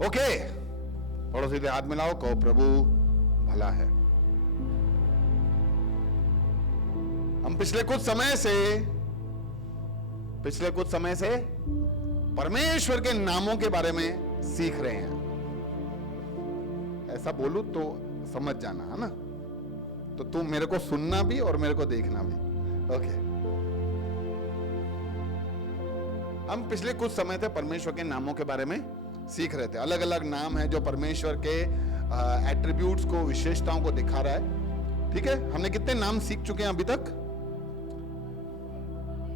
Okay, पड़ोसी से हाथ मिलाओ, कहो प्रभु भला है। हम पिछले कुछ समय से परमेश्वर के नामों के बारे में सीख रहे हैं। ऐसा बोलूं तो समझ जाना, है ना? तो तुम मेरे को सुनना भी और मेरे को देखना भी। ओके, हम पिछले कुछ समय से परमेश्वर के नामों के बारे में सीख रहे थे। अलग अलग नाम है जो परमेश्वर के एट्रीब्यूट्स को, विशेषताओं को दिखा रहा है। ठीक है, हमने कितने नाम सीख चुके हैं अभी तक?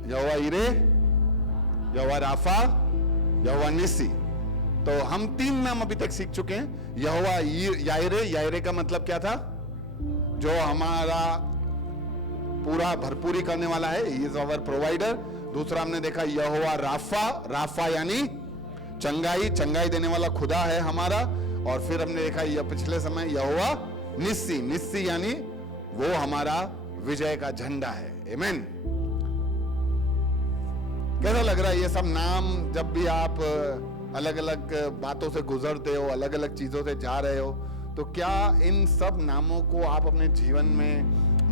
यहोवा यिरे, यहोवा राफा, यहोवा निस्सी। तो हम 3 नाम अभी तक सीख चुके हैं। यहोवा यायरे, यायरे का मतलब क्या था? जो हमारा पूरा भरपूरी करने वाला है, ही इज आवर प्रोवाइडर। दूसरा हमने देखा यहोवा राफा, राफा यानी चंगाई, चंगाई देने वाला खुदा है हमारा। और फिर हमने देखा यह पिछले समय यहोवा निस्सी, निस्सी यानी वो हमारा विजय का झंडा है। आमीन। कैसा लग रहा है ये सब नाम? जब भी आप अलग अलग बातों से गुजरते हो, अलग अलग चीजों से जा रहे हो, तो क्या इन सब नामों को आप अपने जीवन में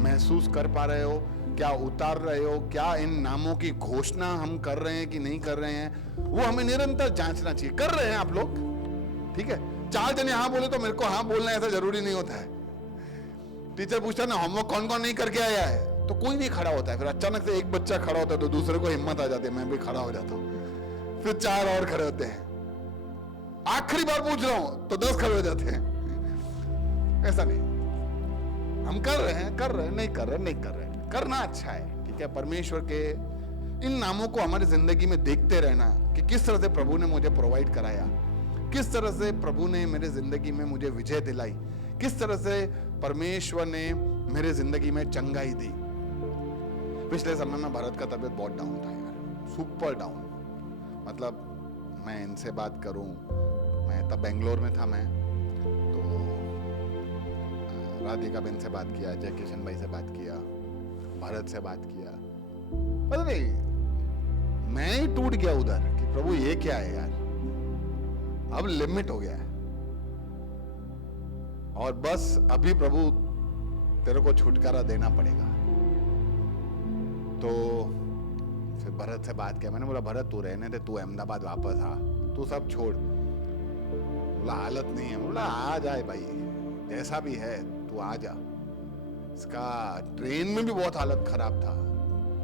महसूस कर पा रहे हो? क्या उतार रहे हो? क्या इन नामों की घोषणा हम कर रहे हैं कि नहीं कर रहे हैं? वो हमें निरंतर जांचना चाहिए। कर रहे हैं आप लोग? ठीक है, 4 जने हाँ बोले तो मेरे को हाँ बोलना ऐसा जरूरी नहीं होता है। टीचर पूछता ना होमवर्क कौन कौन नहीं करके आया है, तो कोई नहीं खड़ा होता है। फिर अचानक से एक बच्चा खड़ा होता है तो दूसरे को हिम्मत आ जाती है, मैं भी खड़ा हो जाता हूँ। फिर 4 और खड़े होते हैं। आखिरी बार पूछ रहा हूं तो 10 खड़े हो जाते हैं। ऐसा नहीं, हम कर रहे हैं, नहीं कर रहे। करना अच्छा है, ठीक है। परमेश्वर के इन नामों को हमारी जिंदगी में देखते रहना कि किस तरह से प्रभु ने मुझे प्रोवाइड कराया, किस तरह से प्रभु ने मेरे जिंदगी में मुझे विजय दिलाई, किस तरह से परमेश्वर ने मेरे जिंदगी में चंगाई दी। पिछले समय में भरत का तबीयत बहुत डाउन था यार, सुपर डाउन। मतलब मैं इनसे बात करूं, मैं तब बेंगलोर में था, मैं तो राधिका बहन से बात किया, जय किशन भाई से बात किया, भरत से बात किया। पता नहीं मैं ही टूट गया उधर कि प्रभु ये क्या है यार, अब लिमिट हो गया है और बस अभी प्रभु तेरे को छुटकारा देना पड़ेगा। तो फिर भरत से बात किया, मैंने बोला भरत तू रहने दे, तू अहमदाबाद वापस आ, तू सब छोड़। बोला हालत नहीं है। बोला आ जाए भाई, जैसा भी है तू आ जा। इसका ट्रेन में भी बहुत हालत खराब था,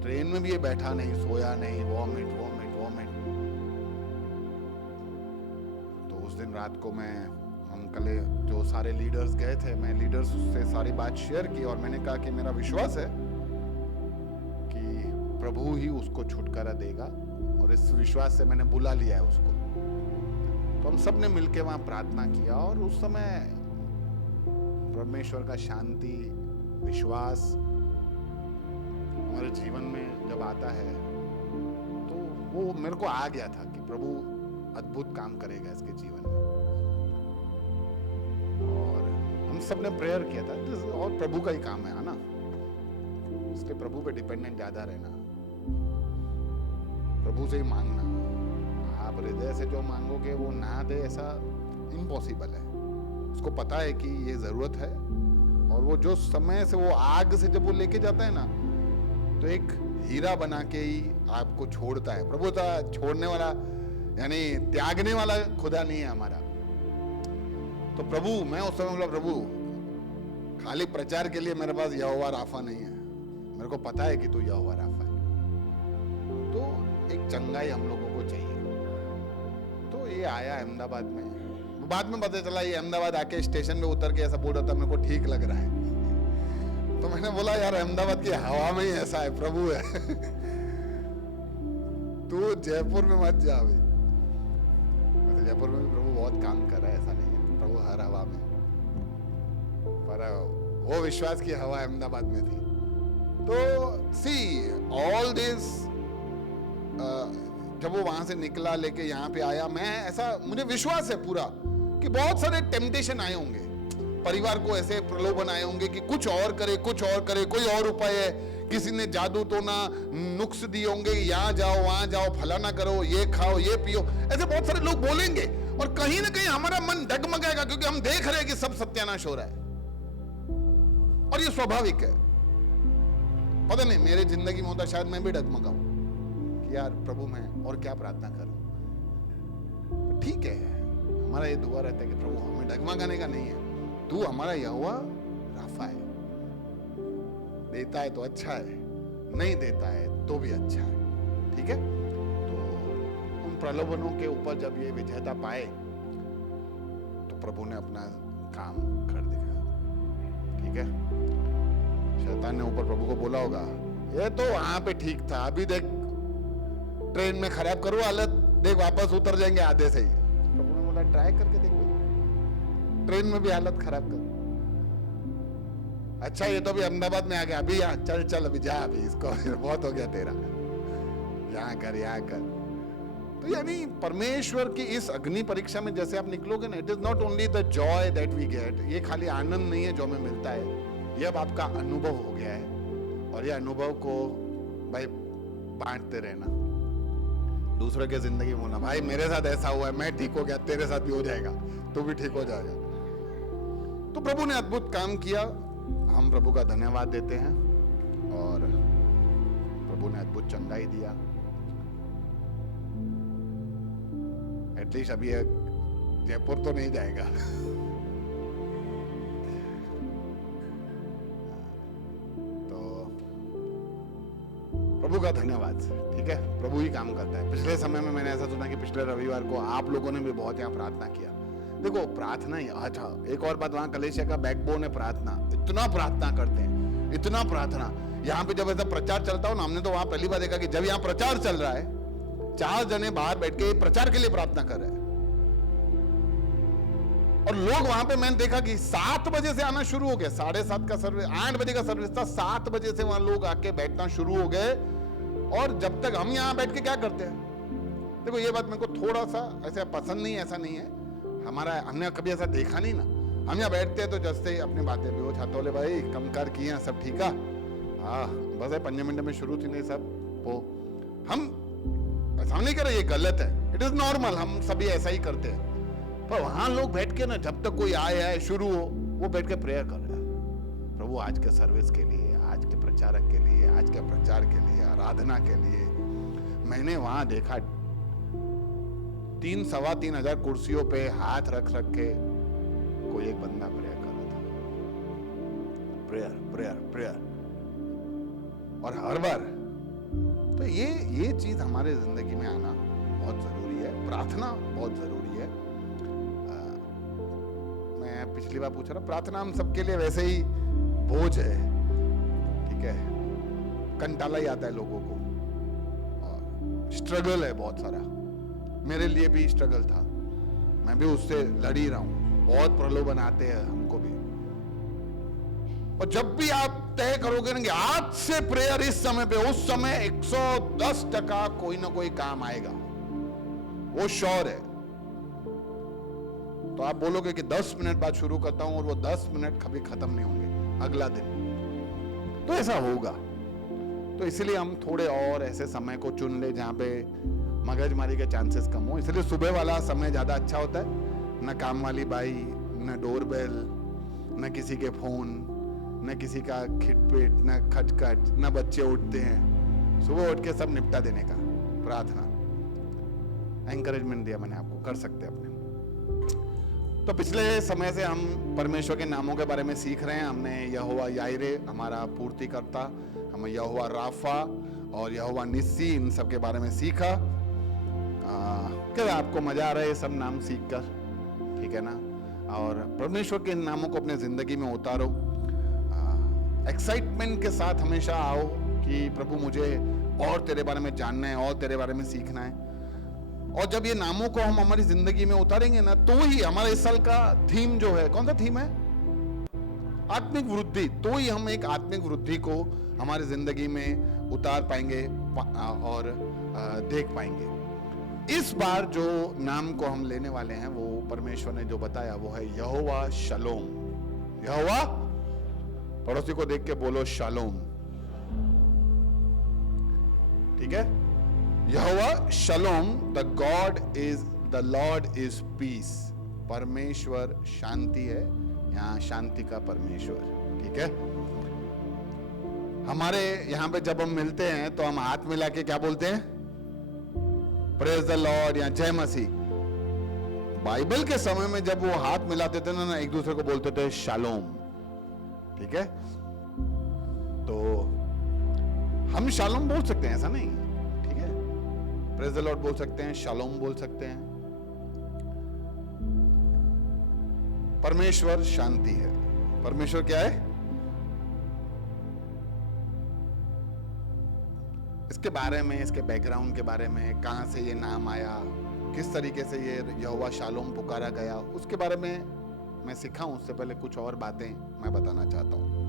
ट्रेन में भी ये बैठा नहीं, सोया नहीं, वॉमिट। तो उस दिन रात को हम कल जो सारे लीडर्स गए थे, मैं लीडर्स से सारी बात शेयर की और मैंने कहा कि मेरा विश्वास है कि प्रभु ही उसको छुटकारा देगा और इस विश्वास से मैंने बुला लिया है उसको। तो हम सब ने मिलकर वहां प्रार्थना किया और उस समय परमेश्वर का शांति, विश्वास हमारे जीवन में जब आता है तो वो मेरे को आ गया था कि प्रभु अद्भुत काम करेगा इसके जीवन में। और हम सब ने प्रेयर किया था और प्रभु का ही काम है ना, इसलिए प्रभु पे डिपेंडेंट ज्यादा रहना, प्रभु से ही मांगना। आप हृदय से जो मांगोगे वो ना दे ऐसा इम्पॉसिबल है। उसको पता है कि ये जरूरत है और वो जो समय से वो आग से जब वो लेके जाता है ना, तो एक हीरा बना के ही आपको छोड़ता है। प्रभु तो छोड़ने वाला यानी त्यागने वाला खुदा नहीं है हमारा। तो प्रभु, मैं उस समय बोला प्रभु खाली प्रचार के लिए मेरे पास यहोवा राफा नहीं है, मेरे को पता है कि तू यहोवा राफा है। तो एक चंगाई हम लोगों को चाहिए। तो ये आया अहमदाबाद में, बाद में पता चला ये अहमदाबाद आके स्टेशन पे उतर के ऐसा बोल रहा था मेरे को ठीक लग रहा है। तो मैंने बोला यार अहमदाबाद की हवा में ही ऐसा है, प्रभु है। तू जयपुर में मत जा अभी। वैसे जयपुर में भी प्रभु बहुत काम कर रहा है, ऐसा नहीं है, प्रभु हर हवा में, पर वो विश्वास की हवा अहमदाबाद में थी। तो सी ऑल दिस, जब वो वहां से निकला लेके यहाँ पे आया, मैं ऐसा, मुझे विश्वास है पूरा कि बहुत सारे टेम्पटेशन आए होंगे, परिवार को ऐसे प्रलोभन आए होंगे कि कुछ और करे, कोई और उपाय है किसी ने जादू तो ना नुक्स दिए होंगे, यहाँ जाओ वहां जाओ, फलाना करो, ये खाओ ये पियो, ऐसे बहुत सारे लोग बोलेंगे और कहीं ना कहीं हमारा मन डगमगाएगा क्योंकि हम देख रहे हैं कि सब सत्यानाश हो रहा है। और ये स्वाभाविक है। पता नहीं मेरे जिंदगी में होता शायद मैं भी डगमगाऊं कि यार प्रभु मैं और क्या प्रार्थना करूं। ठीक है, हमारा ये दुआ रहता है कि प्रभु हमें डगमगाने का नहीं है, तू हमारा यहोवा राफा है, देता है तो अच्छा है, नहीं देता है तो भी अच्छा है। ठीक है, तो उन प्रलोभनों के ऊपर जब ये विजेता पाए तो प्रभु ने अपना काम कर दिखाया। ठीक है, शैतान ने ऊपर प्रभु को बोला होगा ये तो वहां पे ठीक था, अभी देख ट्रेन में खराब करो हालत, देख वापस उतर जाएंगे आधे से ही। प्रभु ने बोला ट्राई करके देखो, ट्रेन में भी हालत खराब कर। अच्छा ये तो अभी अहमदाबाद में आ गया, अभी यहाँ चल चल अभी जा, अभी इसको बहुत हो गया तेरा, यहाँ कर यहाँ कर। तो यानी परमेश्वर की इस अग्नि परीक्षा में जैसे आप निकलोगे ना, it is not only the joy that we get, ये खाली आनंद नहीं है जो हमें मिलता है, ये अब आपका अनुभव हो गया है। और ये अनुभव को भाई बांटते रहना, दूसरे के जिंदगी में होना, भाई मेरे साथ ऐसा हुआ है, मैं ठीक हो गया, तेरे साथ भी हो जाएगा, तू भी ठीक हो जाएगा। तो प्रभु ने अद्भुत काम किया, हम प्रभु का धन्यवाद देते हैं और प्रभु ने अद्भुत चंगाई दिया। एटलीस्ट अभी जयपुर तो नहीं जाएगा। तो प्रभु का धन्यवाद। ठीक है, प्रभु ही काम करता है। पिछले समय में मैंने ऐसा सुना कि पिछले रविवार को आप लोगों ने भी बहुत यहाँ प्रार्थना किया। देखो प्रार्थना ही, अच्छा एक और बात, वहां कलेशिया का बैकबोन है प्रार्थना। इतना प्रार्थना करते हैं, इतना प्रार्थना। यहाँ पे जब ऐसा प्रचार चलता हो ना, हमने तो वहां पहली बार देखा कि जब यहाँ प्रचार चल रहा है, 4 जने बाहर बैठ के प्रचार के लिए प्रार्थना कर रहे हैं। और लोग वहां पे मैंने देखा कि 7 बजे से आना शुरू हो गया, 7:30 का सर्विस, 8 बजे का सर्विस था, 7 बजे से वहां लोग आके बैठना शुरू हो गए। और जब तक हम यहाँ बैठ के क्या करते हैं, देखो ये बात मेरे को थोड़ा सा ऐसा पसंद नहीं, ऐसा नहीं है हमने कभी ऐसा देखा नहीं ना। हम यहाँ बैठते हैं तो जैसे अपनी बातें भी हो छाते बोले भाई कमकार किए हैं, सब ठीक है, हाँ बस है 5 मिनट में शुरू थी नहीं सब वो। हम ऐसा नहीं कर रहे, ये गलत है, इट इज नॉर्मल, हम सभी ऐसा ही करते हैं। पर वहां लोग बैठ के ना, जब तक कोई आए शुरू हो, वो बैठ के प्रेयर कर रहे हैं, प्रभु आज के सर्विस के लिए, आज के प्रचारक के लिए, आज के प्रचार के लिए, आराधना के लिए। मैंने वहां देखा 3-3.25 हजार कुर्सियों पे हाथ रख के कोई एक बंदा प्रेयर कर रहा था, प्रेयर प्रेयर प्रेयर। और हर बार तो ये चीज हमारे जिंदगी में आना बहुत जरूरी है, प्रार्थना बहुत जरूरी है। मैं पिछली बार पूछ रहा, प्रार्थना हम सबके लिए वैसे ही बोझ है, ठीक है, कंटाला ही आता है लोगों को, और स्ट्रगल है बहुत सारा। मेरे लिए भी स्ट्रगल था, मैं भी उससे लड़ ही रहा हूं, बहुत प्रलोभन आते हैं हमको भी। और जब भी आप तय करोगे ना कि आज से प्रेयर इस समय पे, उस समय 110% कोई ना कोई काम आएगा, वो श्योर है। तो आप बोलोगे कि 10 मिनट बाद शुरू करता हूं, और वो 10 मिनट कभी खत्म नहीं होंगे अगला दिन, तो ऐसा होगा। तो इसलिए हम थोड़े और ऐसे समय को चुन ले जहां पे मगजमारी के चांसेस कम हो। इसलिए सुबह वाला समय ज्यादा अच्छा होता है, न काम वाली बाई, न डोरबेल, न किसी के फोन, न किसी का खिटपिट, न खटखट, न बच्चे उठते हैं। सुबह उठ के सब निपटा देने का प्रार्थना। एंकरेजमेंट दिया मैंने आपको, कर सकते अपने। तो पिछले समय से हम परमेश्वर के नामों के बारे में सीख रहे हैं। हमने यहोवा याइरे हमारा पूर्तिकर्ता, हमें यहोवा राफा और यहोवा निस्सी, इन सब के बारे में सीखा। क्या आपको मजा आ रहा है ये सब नाम सीखकर? ठीक है ना? और परमेश्वर के इन नामों को अपने जिंदगी में उतारो, एक्साइटमेंट के साथ हमेशा आओ कि प्रभु मुझे और तेरे बारे में जानना है, और तेरे बारे में सीखना है। और जब ये नामों को हम हमारी जिंदगी में उतारेंगे ना, तो ही हमारा इस साल का थीम जो है, कौन सा थीम है? आत्मिक वृद्धि। तो ही हम एक आत्मिक वृद्धि को हमारी जिंदगी में उतार पाएंगे और देख पाएंगे। इस बार जो नाम को हम लेने वाले हैं, वो परमेश्वर ने जो बताया वो है यहोवा शलोम। यहोवा, पड़ोसी को देख के बोलो शालोम। ठीक है, यहोवा शलोम, द लॉर्ड इज पीस, परमेश्वर शांति है, यहाँ शांति का परमेश्वर, ठीक है। हमारे यहाँ पे जब हम मिलते हैं तो हम हाथ मिला के क्या बोलते हैं, प्रेज द लॉर्ड या जय मसीह। बाइबल के समय में जब वो हाथ मिलाते थे ना, एक दूसरे को बोलते थे शालोम, ठीक है। तो हम शालोम बोल सकते हैं, ऐसा नहीं, ठीक है, प्रेज द लॉर्ड बोल सकते हैं, शालोम बोल सकते हैं। परमेश्वर शांति है। परमेश्वर क्या है? इसके बारे में, इसके बैकग्राउंड के बारे में, कहां से ये नाम आया, किस तरीके से ये यहोवा शालोम पुकारा गया, उसके बारे में मैं सिखाऊं उससे पहले कुछ और बातें मैं बताना चाहता हूं।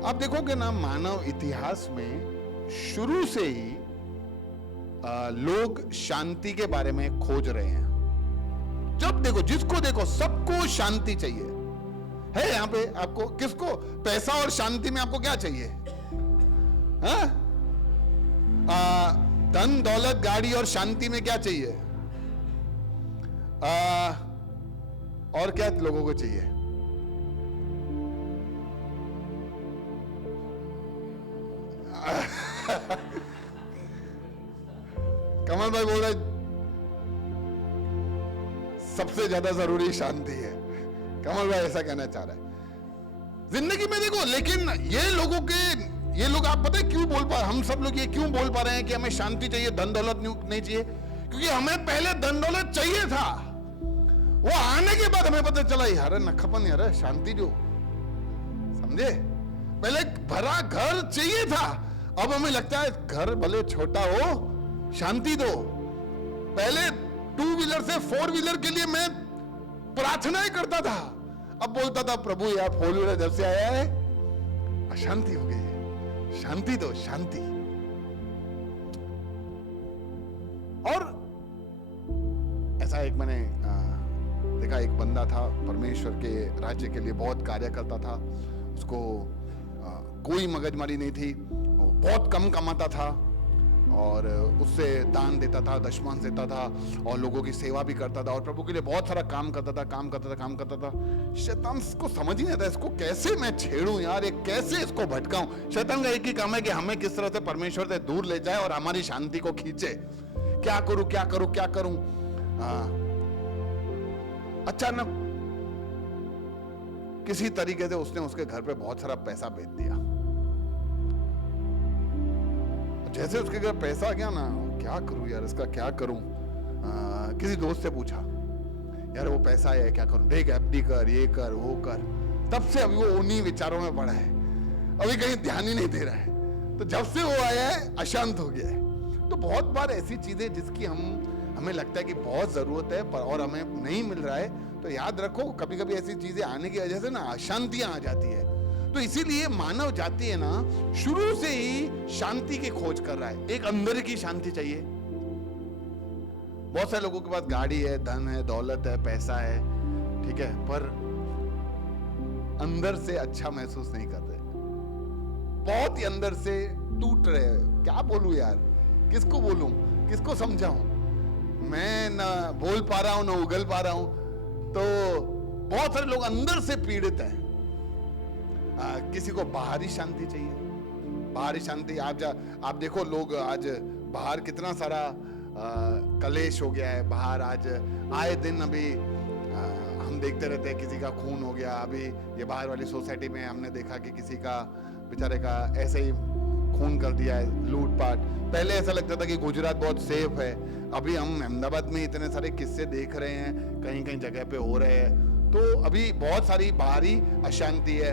आप देखोगे ना, मानव इतिहास में शुरू से ही लोग शांति के बारे में खोज रहे हैं। जब देखो, जिसको देखो, सबको शांति चाहिए है। यहां पे आपको किसको, पैसा और शांति में आपको क्या चाहिए? धन दौलत गाड़ी और शांति में क्या चाहिए? और क्या लोगों को चाहिए? कमल भाई बोल रहे सबसे ज्यादा जरूरी शांति है। कमल भाई ऐसा कहना चाह रहा है। जिंदगी में देखो, लेकिन ये लोग आप पता है क्यों बोल पा, हम सब लोग ये क्यों बोल पा रहे हैं कि हमें शांति चाहिए, धन दौलत नहीं चाहिए? क्योंकि हमें पहले धन दौलत चाहिए था, वो आने के बाद हमें पता चला यार नखपन, यार शांति जो, समझे? पहले भरा घर चाहिए था, अब हमें लगता है घर भले छोटा हो, शांति दो। पहले 2 व्हीलर से 4 व्हीलर के लिए मैं प्रार्थना ही करता था, अब बोलता था प्रभु यार 4 व्हीलर जब से आया है अशांति हो गई है, शांति दो, शांति। और ऐसा एक मैंने देखा, एक बंदा था, परमेश्वर के राज्य के लिए बहुत कार्य करता था, उसको कोई मगजमारी नहीं थी, बहुत कम कमाता था और उससे दान देता था, दशमांश देता था और लोगों की सेवा भी करता था और प्रभु के लिए बहुत सारा काम करता था। शैतान को समझ ही नहीं आता इसको कैसे मैं छेड़ूं यार, ये कैसे इसको भटकाऊं। शैतान का एक ही काम है कि हमें किस तरह से परमेश्वर से दूर ले जाए और हमारी शांति को खींचे। क्या करूं। अचानक किसी तरीके से उसने उसके घर पे बहुत सारा पैसा भेज दिया। जैसे उसके घर पैसा आ गया ना, क्या करूं यार, इसका क्या करूं। किसी दोस्त से पूछा, यार वो पैसा है क्या करूं, देख एफडी कर, ये कर, वो कर। तब से अभी वो उन्हीं विचारों में पड़ा है, अभी कहीं ध्यान ही नहीं दे रहा है। तो जब से वो आया है अशांत हो गया है। तो बहुत बार ऐसी चीजें जिसकी हमें लगता है कि बहुत जरूरत है पर और हमें नहीं मिल रहा है, तो याद रखो कभी कभी ऐसी चीजें आने की वजह से ना अशांतियां आ जाती है। तो इसीलिए मानव जाति है ना, शुरू से ही शांति की खोज कर रहा है। एक अंदर की शांति चाहिए। बहुत सारे लोगों के पास गाड़ी है, धन है, दौलत है, पैसा है, ठीक है, पर अंदर से अच्छा महसूस नहीं कर रहे, बहुत ही अंदर से टूट रहे हैं। क्या बोलूं यार, किसको बोलूं, किसको समझाऊं? मैं ना बोल पा रहा हूं ना उगल पा रहा हूं। तो बहुत सारे लोग अंदर से पीड़ित हैं। किसी को बाहरी शांति चाहिए, बाहरी शांति। आप देखो लोग आज बाहर कितना सारा कलेश हो गया है बाहर। आज आए दिन अभी हम देखते रहते हैं, किसी का खून हो गया। अभी ये बाहर वाली सोसाइटी में हमने देखा कि किसी का बेचारे का ऐसे ही खून कर दिया है, लूटपाट। पहले ऐसा लगता था कि गुजरात बहुत सेफ है, अभी हम अहमदाबाद में इतने सारे किस्से देख रहे हैं, कहीं कहीं जगह पे हो रहे हैं। तो अभी बहुत सारी बाहरी अशांति है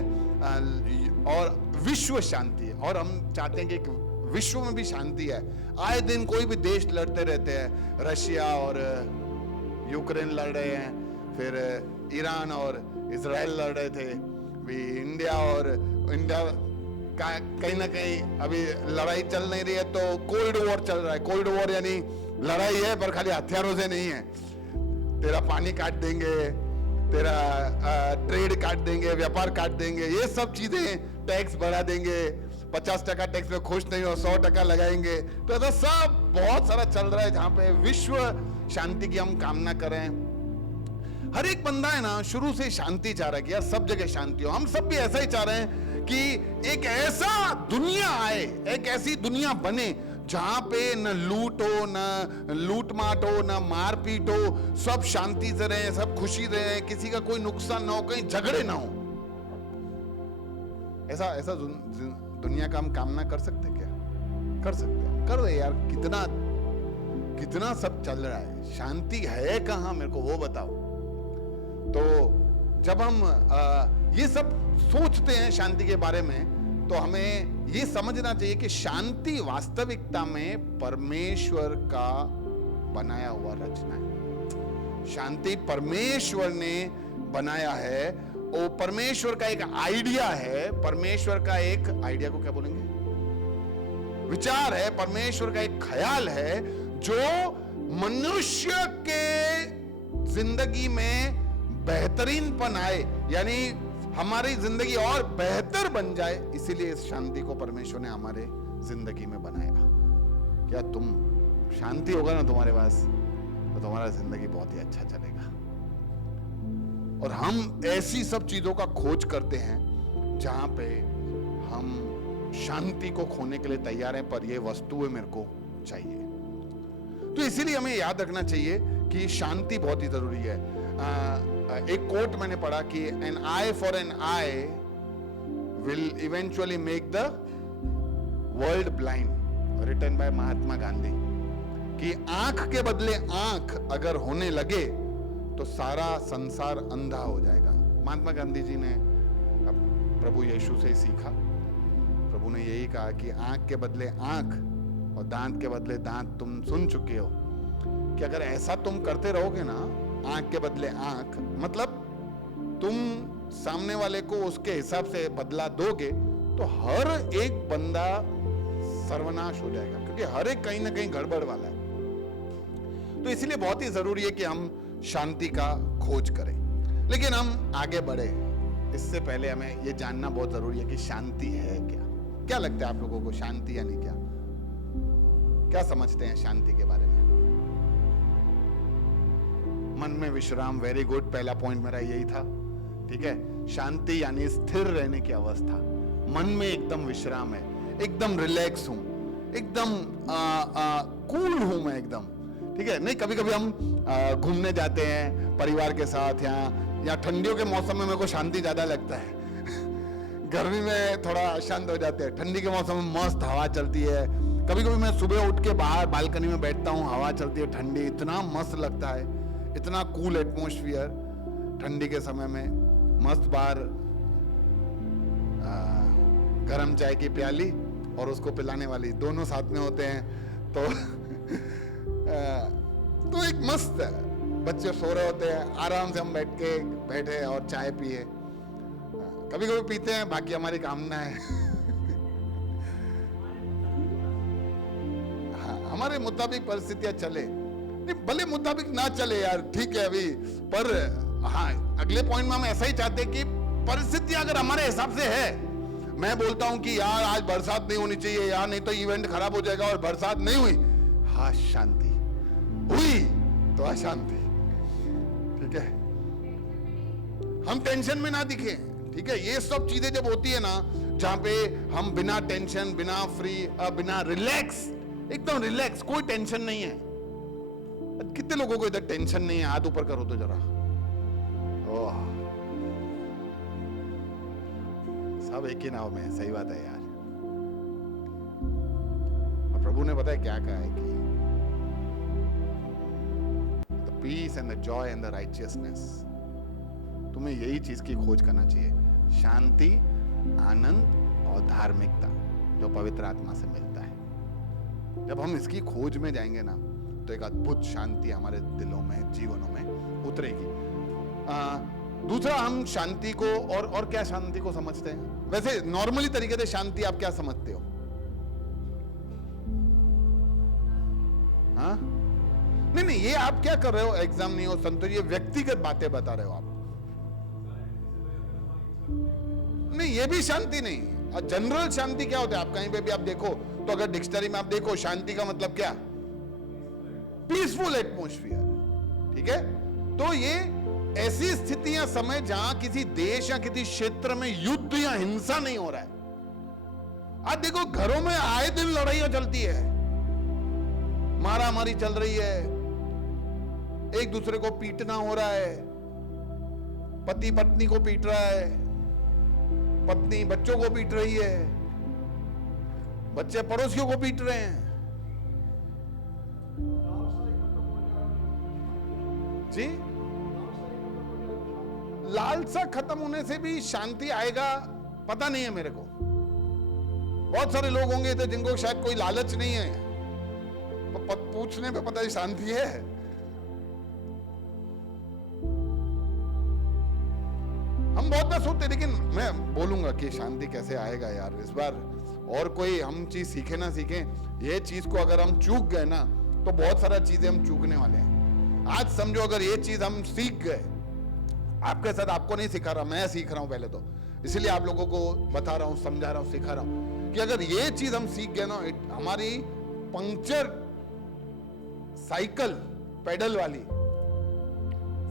और विश्व शांति है, और हम चाहते हैं कि विश्व में भी शांति है। आए दिन कोई भी देश लड़ते रहते हैं, रशिया और यूक्रेन लड़ रहे हैं, फिर ईरान और इजराइल लड़ रहे थे, भी इंडिया कहीं ना कहीं अभी लड़ाई चल नहीं रही है, तो कोल्ड वॉर चल रहा है। कोल्ड वॉर यानी लड़ाई है पर खाली हथियारों से नहीं है। तेरा पानी काट देंगे, तेरा ट्रेड काट देंगे, व्यापार काट देंगे, ये सब चीजें, टैक्स बढ़ा देंगे, 50% टैक्स में खुश नहीं हो, 100% लगाएंगे। तो ऐसा सब बहुत सारा चल रहा है जहां पे विश्व शांति की हम कामना करें। हर एक बंदा है ना शुरू से शांति चाह रहा है कि यार सब जगह शांति हो। हम सब भी ऐसा ही चाह रहे हैं कि एक ऐसा दुनिया आए, एक ऐसी दुनिया बने जहां पे न लूट हो, न लूटमाट हो, न मारपीट हो, सब शांति से रहे, सब खुशी से रहे, किसी का कोई नुकसान ना हो, कहीं झगड़े ना हो। ऐसा दुनिया का हम कामना कर सकते क्या? कर सकते हैं, कर रहे यार। कितना सब चल रहा है, शांति है कहां? मेरे को वो बताओ। तो जब हम ये सब सोचते हैं शांति के बारे में, तो हमें ये समझना चाहिए कि शांति वास्तविकता में परमेश्वर का बनाया हुआ रचना है। शांति परमेश्वर ने बनाया है, वो परमेश्वर का एक आइडिया है। परमेश्वर का एक आइडिया को क्या बोलेंगे? विचार है। परमेश्वर का एक ख्याल है जो मनुष्य के जिंदगी में बेहतरीनपन आए, यानी हमारी जिंदगी और बेहतर बन जाए। इसीलिए इस शांति को परमेश्वर ने हमारे जिंदगी में बनाया। क्या तुम शांति होगा ना तुम्हारे पास, तो तुम्हारा जिंदगी बहुत ही अच्छा चलेगा। और हम ऐसी सब चीजों का खोज करते हैं जहां पे हम शांति को खोने के लिए तैयार हैं, पर ये वस्तुएं मेरे को चाहिए। तो इसीलिए हमें याद रखना चाहिए कि शांति बहुत ही जरूरी है। एक कोट मैंने पढ़ा कि an eye for an eye will eventually make the world blind, written by Mahatma Gandhi. कि आंख के बदले आंख अगर होने लगे तो सारा संसार अंधा हो जाएगा। महात्मा गांधी जी ने प्रभु यीशु से सीखा। प्रभु ने यही कहा कि आंख के बदले आंख और दांत के बदले दांत तुम सुन चुके हो, कि अगर ऐसा तुम करते रहोगे ना, आंख के बदले आंख, मतलब तुम सामने वाले को उसके हिसाब से बदला दोगे, तो हर एक बंदा सर्वनाश हो जाएगा, क्योंकि हर एक कहीं ना कहीं गड़बड़ वाला है। तो इसलिए बहुत ही जरूरी है कि हम शांति का खोज करें। लेकिन हम आगे बढ़े इससे पहले हमें यह जानना बहुत जरूरी है कि शांति है क्या। क्या लगता है आप लोगों को, शांति यानी क्या? क्या समझते हैं शांति के बारे में? मन में विश्राम, वेरी गुड, पहला पॉइंट मेरा यही था। ठीक है, शांति यानी स्थिर रहने की अवस्था। मन में एकदम विश्राम है, एकदम रिलैक्स हूं, एकदम कूल हूं मैं एकदम। ठीक है, नहीं कभी कभी हम घूमने जाते हैं परिवार के साथ, या ठंडियों के मौसम में मेरे को शांति ज्यादा लगता है। गर्मी में थोड़ा अशांत हो जाते हैं, ठंडी के मौसम में मस्त हवा चलती है। कभी कभी मैं सुबह उठ के बाहर बालकनी में बैठता हूँ, हवा चलती है ठंडी, इतना मस्त लगता है, इतना कूल एटमॉस्फेयर ठंडी के समय में। मस्त बाहर गरम चाय की प्याली और उसको पिलाने वाली, दोनों साथ में होते हैं, तो एक मस्त, बच्चे सो रहे होते हैं, आराम से हम बैठे और चाय पिए। कभी कभी पीते हैं, बाकी हमारी कामना है। हाँ, हमारे मुताबिक परिस्थितियां चले, भले मुताबिक ना चले यार, ठीक है अभी, पर हाँ अगले पॉइंट में हम ऐसा ही चाहते हैं कि परिस्थिति अगर हमारे हिसाब से है, मैं बोलता हूं कि यार आज बरसात नहीं होनी चाहिए यार, नहीं तो इवेंट खराब हो जाएगा, और बरसात नहीं हुई, हाँ शांति हुई तो अशांति। ठीक है, हम टेंशन में ना दिखे। ठीक है, ये सब चीजें जब होती है ना, जहां पे हम बिना टेंशन, बिना फ्री, बिना रिलैक्स, एकदम रिलैक्स, कोई टेंशन नहीं है। कितने लोगों को इधर टेंशन नहीं है? हाथ ऊपर करो तो जरा। ओह, सब एक ही नाव में, सही बात है यार। और प्रभु ने पता है क्या कहा है कि the peace and the joy and the righteousness, तुम्हें यही चीज की खोज करना चाहिए, शांति, आनंद और धार्मिकता, जो पवित्र आत्मा से मिलता है। जब हम इसकी खोज में जाएंगे ना, तो एक अद्भुत शांति हमारे दिलों में, जीवनों में उतरेगी। दूसरा, हम शांति को और क्या शांति को समझते हैं? वैसे नॉर्मली तरीके से शांति आप क्या समझते हो? हाँ, नहीं, ये आप क्या कर रहे हो? एग्जाम नहीं हो, संतोष, ये व्यक्तिगत बातें बता रहे हो आप। नहीं, ये भी शांति नहीं। और जनरल शांति क्या होता है? आप कहीं पे भी आप देखो तो अगर डिक्शनरी में आप देखो शांति का मतलब क्या, पीसफुल एटमोस्फियर, ठीक है। तो ये ऐसी स्थितियां समय जहां किसी देश या किसी क्षेत्र में युद्ध या हिंसा नहीं हो रहा है। आज देखो घरों में आए दिन लड़ाइयां चलती है, मारा मारी चल रही है, एक दूसरे को पीटना हो रहा है, पति पत्नी को पीट रहा है, पत्नी बच्चों को पीट रही है, बच्चे पड़ोसियों को पीट रहे हैं। जी, लालसा खत्म होने से भी शांति आएगा पता नहीं है मेरे को। बहुत सारे लोग होंगे तो जिनको शायद कोई लालच नहीं है, तो पूछने पे पता है शांति है। हम बहुत बार सोचते, लेकिन मैं बोलूंगा कि शांति कैसे आएगा यार इस बार। और कोई हम चीज सीखे ना सीखे, ये चीज को अगर हम चूक गए ना तो बहुत सारा चीजें हम चूकने वाले हैं। आज समझो अगर ये चीज हम सीख गए, आपके साथ, आपको नहीं सिखा रहा, मैं सीख रहा हूं पहले तो, इसलिए आप लोगों को बता रहा हूं, समझा रहा हूं, सिखा रहा हूं कि अगर ये चीज हम सीख गए ना, हमारी पंक्चर साइकिल पेडल वाली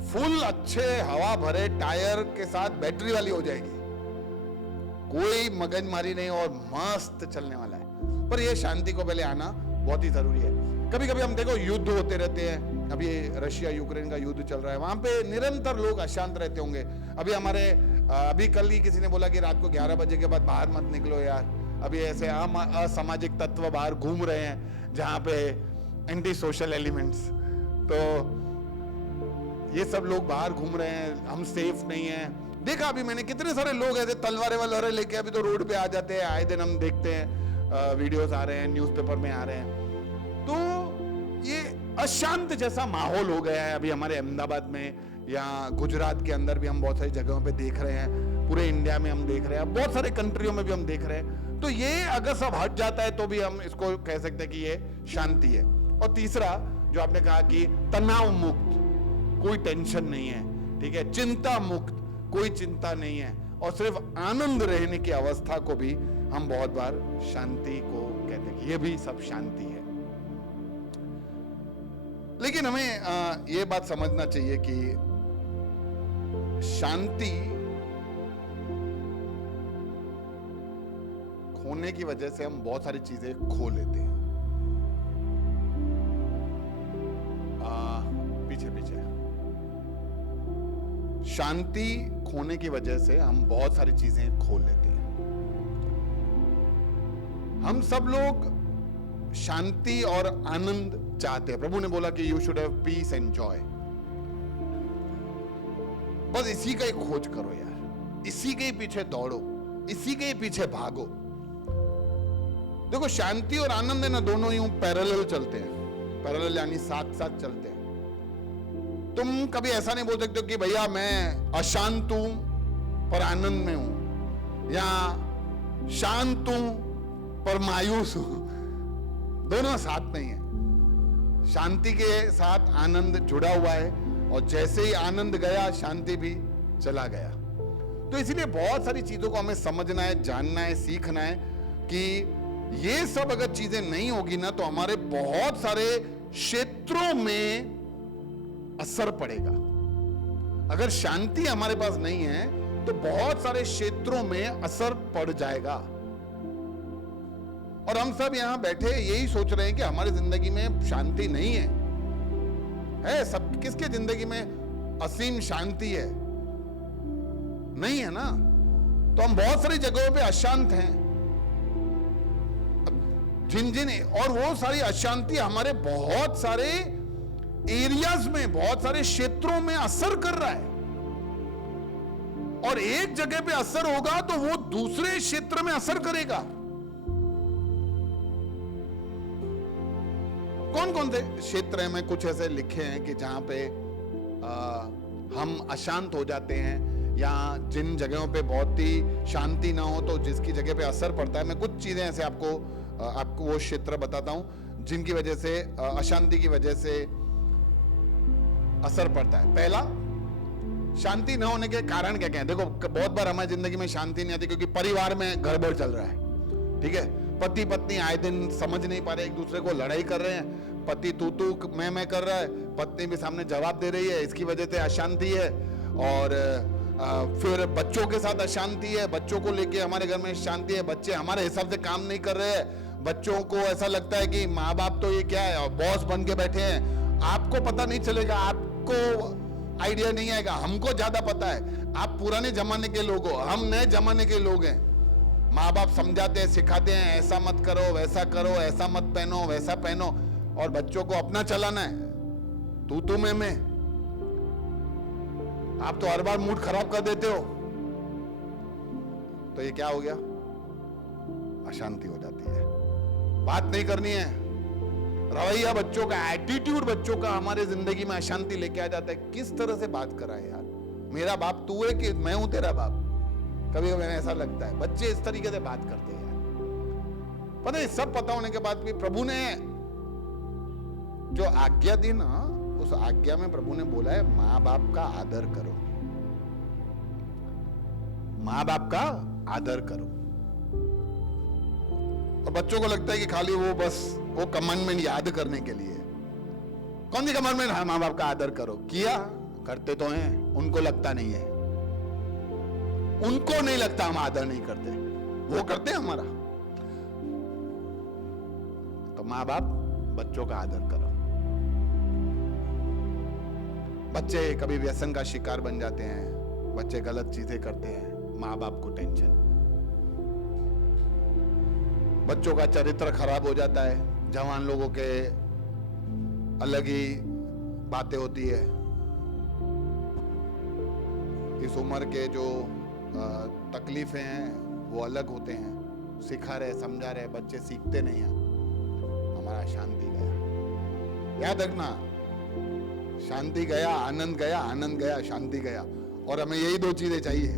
फुल अच्छे हवा भरे टायर के साथ बैटरी वाली हो जाएगी, कोई मगजमारी नहीं और मस्त चलने वाला है। पर ये शांति को पहले आना बहुत ही जरूरी है। कभी कभी हम देखो युद्ध होते रहते हैं, अभी रशिया यूक्रेन का युद्ध चल रहा है, वहां पे निरंतर लोग अशांत रहते होंगे। अभी कल ही किसी ने बोला कि रात को 11 बजे के बाद बाहर मत निकलो यार, अभी ऐसे असामाजिक तत्व बाहर घूम रहे हैं जहां पे एंटी सोशल एलिमेंट्स, तो ये सब लोग बाहर घूम रहे हैं, हम सेफ नहीं है। देखा अभी मैंने कितने सारे लोग ऐसे तलवारें वाले लेके अभी तो रोड पे आ जाते हैं, आए दिन हम देखते हैं, वीडियोस आ रहे हैं, न्यूज़पेपर में आ रहे हैं। तो ये अशांत जैसा माहौल हो गया है अभी हमारे अहमदाबाद में, या गुजरात के अंदर भी हम बहुत सारी जगहों पे देख रहे हैं, पूरे इंडिया में हम देख रहे हैं, बहुत सारे कंट्रियों में भी हम देख रहे हैं। तो ये अगर सब हट जाता है तो भी हम इसको कह सकते हैं कि ये शांति है। और तीसरा जो आपने कहा कि तनाव मुक्त, कोई टेंशन नहीं है, ठीक है, चिंता मुक्त, कोई चिंता नहीं है, और सिर्फ आनंद रहने की अवस्था को भी हम बहुत बार शांति को कहते हैं कि ये भी सब शांति है। लेकिन हमें ये बात समझना चाहिए कि शांति खोने की वजह से हम बहुत सारी चीजें खो लेते हैं। पीछे शांति खोने की वजह से हम बहुत सारी चीजें खो लेते हैं। हम सब लोग शांति और आनंद चाहते हैं। प्रभु ने बोला कि you should have piece and Joy. बस इसी का ही खोज करो यार, इसी के ही पीछे दौड़ो, इसी के ही पीछे भागो। देखो शांति और आनंद है ना, दोनों यूं पैरेलल चलते हैं, पैरेलल यानी साथ साथ चलते हैं। तुम कभी ऐसा नहीं बोल सकते हो कि भैया मैं अशांत हूं पर आनंद में हूं, या शांत हूं पर मायूस हूं। दोनों साथ नहीं है। शांति के साथ आनंद जुड़ा हुआ है, और जैसे ही आनंद गया शांति भी चला गया। तो इसीलिए बहुत सारी चीजों को हमें समझना है, जानना है, सीखना है कि ये सब अगर चीजें नहीं होगी ना तो हमारे बहुत सारे क्षेत्रों में असर पड़ेगा। अगर शांति हमारे पास नहीं है तो बहुत सारे क्षेत्रों में असर पड़ जाएगा। और हम सब यहां बैठे यही सोच रहे हैं कि हमारी जिंदगी में शांति नहीं है सब किसके जिंदगी में असीम शांति है? नहीं है ना। तो हम बहुत सारी जगहों पे अशांत हैं, जिन और वो सारी अशांति हमारे बहुत सारे एरियाज में, बहुत सारे क्षेत्रों में असर कर रहा है। और एक जगह पे असर होगा तो वो दूसरे क्षेत्र में असर करेगा। कौन कौन से क्षेत्र हैं? मैं कुछ ऐसे लिखे हैं कि जहां पे हम अशांत हो जाते हैं, या जिन जगहों पे बहुत ही शांति ना हो तो जिसकी जगह पे असर पड़ता है। मैं कुछ चीजें ऐसे आपको वो क्षेत्र बताता हूं जिनकी वजह से अशांति की वजह से असर पड़ता है। पहला, शांति न होने के कारण क्या क्या है? देखो बहुत बार हमारी जिंदगी में शांति नहीं आती क्योंकि परिवार में गड़बड़ चल रहा है, ठीक है। पति पत्नी आए दिन समझ नहीं पा रहे, एक दूसरे को लड़ाई कर रहे हैं, पति तू मैं कर रहा है, पत्नी भी सामने जवाब दे रही है, इसकी वजह से अशांति है। और फिर बच्चों के साथ अशांति है, बच्चों को लेके हमारे घर में शांति है, बच्चे हमारे हिसाब से काम नहीं कर रहे हैं, बच्चों को ऐसा लगता है कि माँ बाप तो ये क्या है, बॉस बन के बैठे हैं। आपको पता नहीं चलेगा, आपको आइडिया नहीं आएगा, हमको ज्यादा पता है। आप पुराने जमाने के लोग हो, हम नए जमाने के लोग हैं। माँ बाप समझाते हैं, सिखाते हैं, ऐसा मत करो, वैसा करो, ऐसा मत पहनो, वैसा पहनो, और बच्चों को अपना चलाना है, तू मैं। आप तो हर बार मूड खराब कर देते हो, तो ये क्या हो गया? अशांति हो जाती है। बात नहीं करनी है, रवैया बच्चों का, एटीट्यूड बच्चों का हमारे जिंदगी में अशांति लेके आ जाता है। किस तरह से बात कराए यार, मेरा बाप तू है कि मैं हूं तेरा बाप? कभी कभी ऐसा लगता है, बच्चे इस तरीके से बात करते हैं यार। पता है, सब पता होने के बाद भी प्रभु ने जो आज्ञा दी ना, उस आज्ञा में प्रभु ने बोला है माँ बाप का आदर करो, माँ बाप का आदर करो। और बच्चों को लगता है कि खाली वो बस वो कमांडमेंट याद करने के लिए। कौन सी कमांडमेंट है? माँ बाप का आदर करो। किया, करते तो हैं, उनको लगता नहीं है, उनको नहीं लगता हम आदर नहीं करते, वो करते हैं हमारा। तो माँ बाप बच्चों का आदर करो। बच्चे कभी व्यसन का शिकार बन जाते हैं, बच्चे गलत चीजें करते हैं, माँ बाप को टेंशन। बच्चों का चरित्र खराब हो जाता है, जवान लोगों के अलग ही बातें होती है। इस उम्र के जो तकलीफें हैं वो अलग होते हैं, सिखा रहे, समझा रहे, बच्चे सीखते नहीं हैं, हमारा शांति गया। याद रखना, शांति गया, आनंद गया, आनंद गया, शांति गया। और हमें यही दो चीजें चाहिए।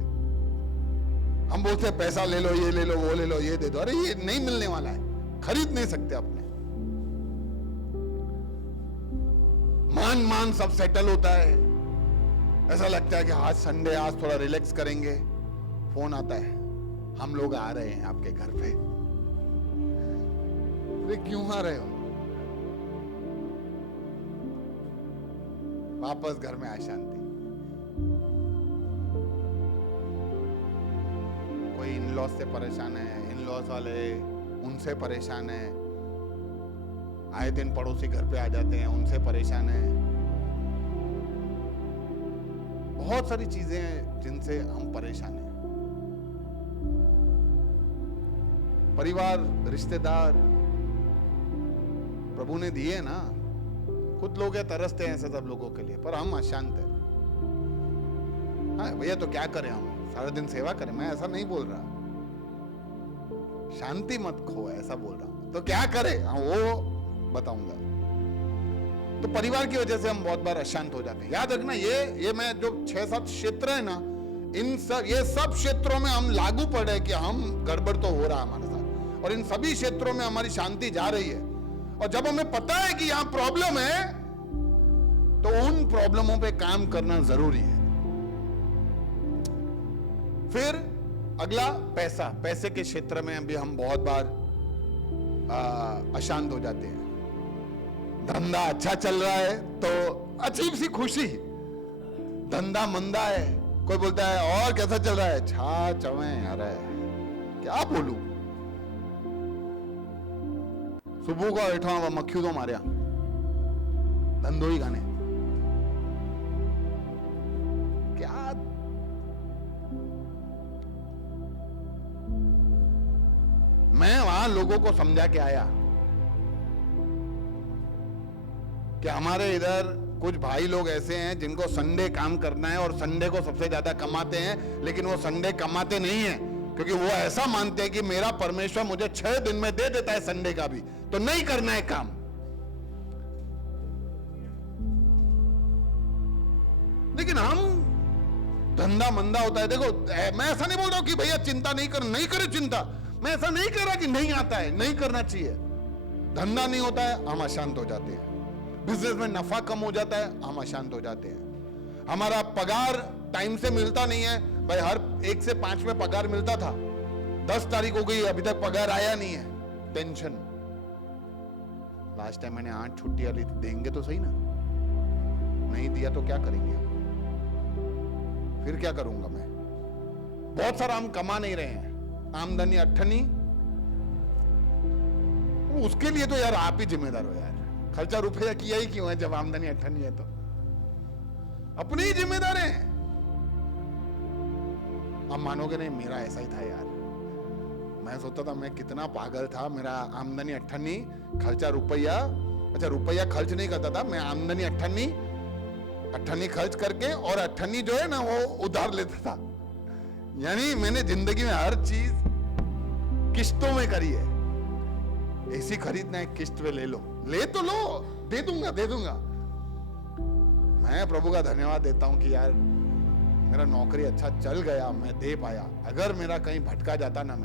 हम बोलते हैं पैसा ले लो, ये ले लो, वो ले लो, ये दे दो, अरे ये नहीं मिलने वाला है, खरीद नहीं सकते अपने। मान सब सेटल होता है, ऐसा लगता है कि आज संडे, आज थोड़ा रिलैक्स करेंगे, फोन आता है, हम लोग आ रहे हैं आपके घर पे। अरे क्यों आ रहे हो? वापस घर में अशांति। कोई इन लॉस से परेशान है, इन लॉस वाले उनसे परेशान है, आए दिन पड़ोसी घर पे आ जाते हैं, उनसे परेशान है। बहुत सारी चीजें हैं जिनसे हम परेशान हैं। परिवार, रिश्तेदार प्रभु ने दिए ना, खुद लोग तरसते हैं ऐसे सब लोगों के लिए, पर हम अशांत हैं। हाँ भैया, तो क्या करें, हम सारा दिन सेवा करें? मैं ऐसा नहीं बोल रहा, शांति मत खो, ऐसा बोल रहा हूं। तो क्या करें, हाँ वो बताऊंगा। तो परिवार की वजह से हम बहुत बार अशांत हो जाते हैं। याद रखना, ये मैं जो 6-7 क्षेत्र है ना, ये सब क्षेत्रों में हम लागू पड़े कि हम गड़बड़ तो हो रहा है हमारे साथ, और इन सभी क्षेत्रों में हमारी शांति जा रही है। और जब हमें पता है कि यहां प्रॉब्लम है, तो उन प्रॉब्लमों पे काम करना जरूरी है। फिर अगला, पैसे के क्षेत्र में भी हम बहुत बार अशांत हो जाते हैं। धंधा अच्छा चल रहा है तो अजीब सी खुशी, धंधा मंदा है, कोई बोलता है और कैसा चल रहा है, छा चवे यार, क्या बोलूं, सुबह को बैठा मक्खियों तो मारिया, धंधो ही गाने, क्या मैं वहां लोगों को समझा के आया कि हमारे इधर कुछ भाई लोग ऐसे हैं जिनको संडे काम करना है और संडे को सबसे ज्यादा कमाते हैं, लेकिन वो संडे कमाते नहीं है क्योंकि वो ऐसा मानते हैं कि मेरा परमेश्वर मुझे 6 दिन में दे देता है संडे का भी, तो नहीं करना है काम। लेकिन हम धंधा मंदा होता है। देखो, मैं ऐसा नहीं बोल रहा हूं कि भैया चिंता नहीं करे चिंता, मैं ऐसा नहीं कह रहा कि नहीं आता है, नहीं करना चाहिए। धंधा नहीं होता है, हम अशांत हो जाते हैं। बिजनेस में नफा कम हो जाता है, हम अशांत हो जाते हैं। हमारा पगार टाइम से मिलता नहीं है भाई। हर 1 से 5 में पगार मिलता था, 10 तारीख हो गई, अभी तक पगार आया नहीं है। टेंशन। लास्ट टाइम मैंने 8 छुट्टियां ली थी, देंगे तो सही ना। नहीं दिया तो क्या करेंगे, फिर क्या करूंगा मैं। बहुत सारा हम कमा नहीं रहे हैं, आमदनी अट्ठनी, उसके लिए तो यार आप ही जिम्मेदार हो यार। खर्चा रुपया किया ही क्यों है जब आमदनी अट्ठनी है तो? अपने ही जिम्मेदार हैं। आप मानोगे नहीं, मेरा ऐसा ही था यार। मैं सोचता था मैं कितना पागल था, मेरा आमदनी अट्ठनी, खर्चा रुपया। अच्छा, रुपया खर्च नहीं करता था मैं, आमदनी अट्ठनी खर्च करके और अट्ठनी जो है ना वो उधार लेता था। यानी मैंने जिंदगी में हर चीज किस्तों में करी है। एसी खरीदना है, किस्त पे ले लो, ले तो लो, दे दूंगा। मैं प्रभु का धन्यवाद देता हूं कि यार मेरा नौकरी अच्छा चल गया, मैं दे पाया। अगर मेरा कहीं भटका जाता ना,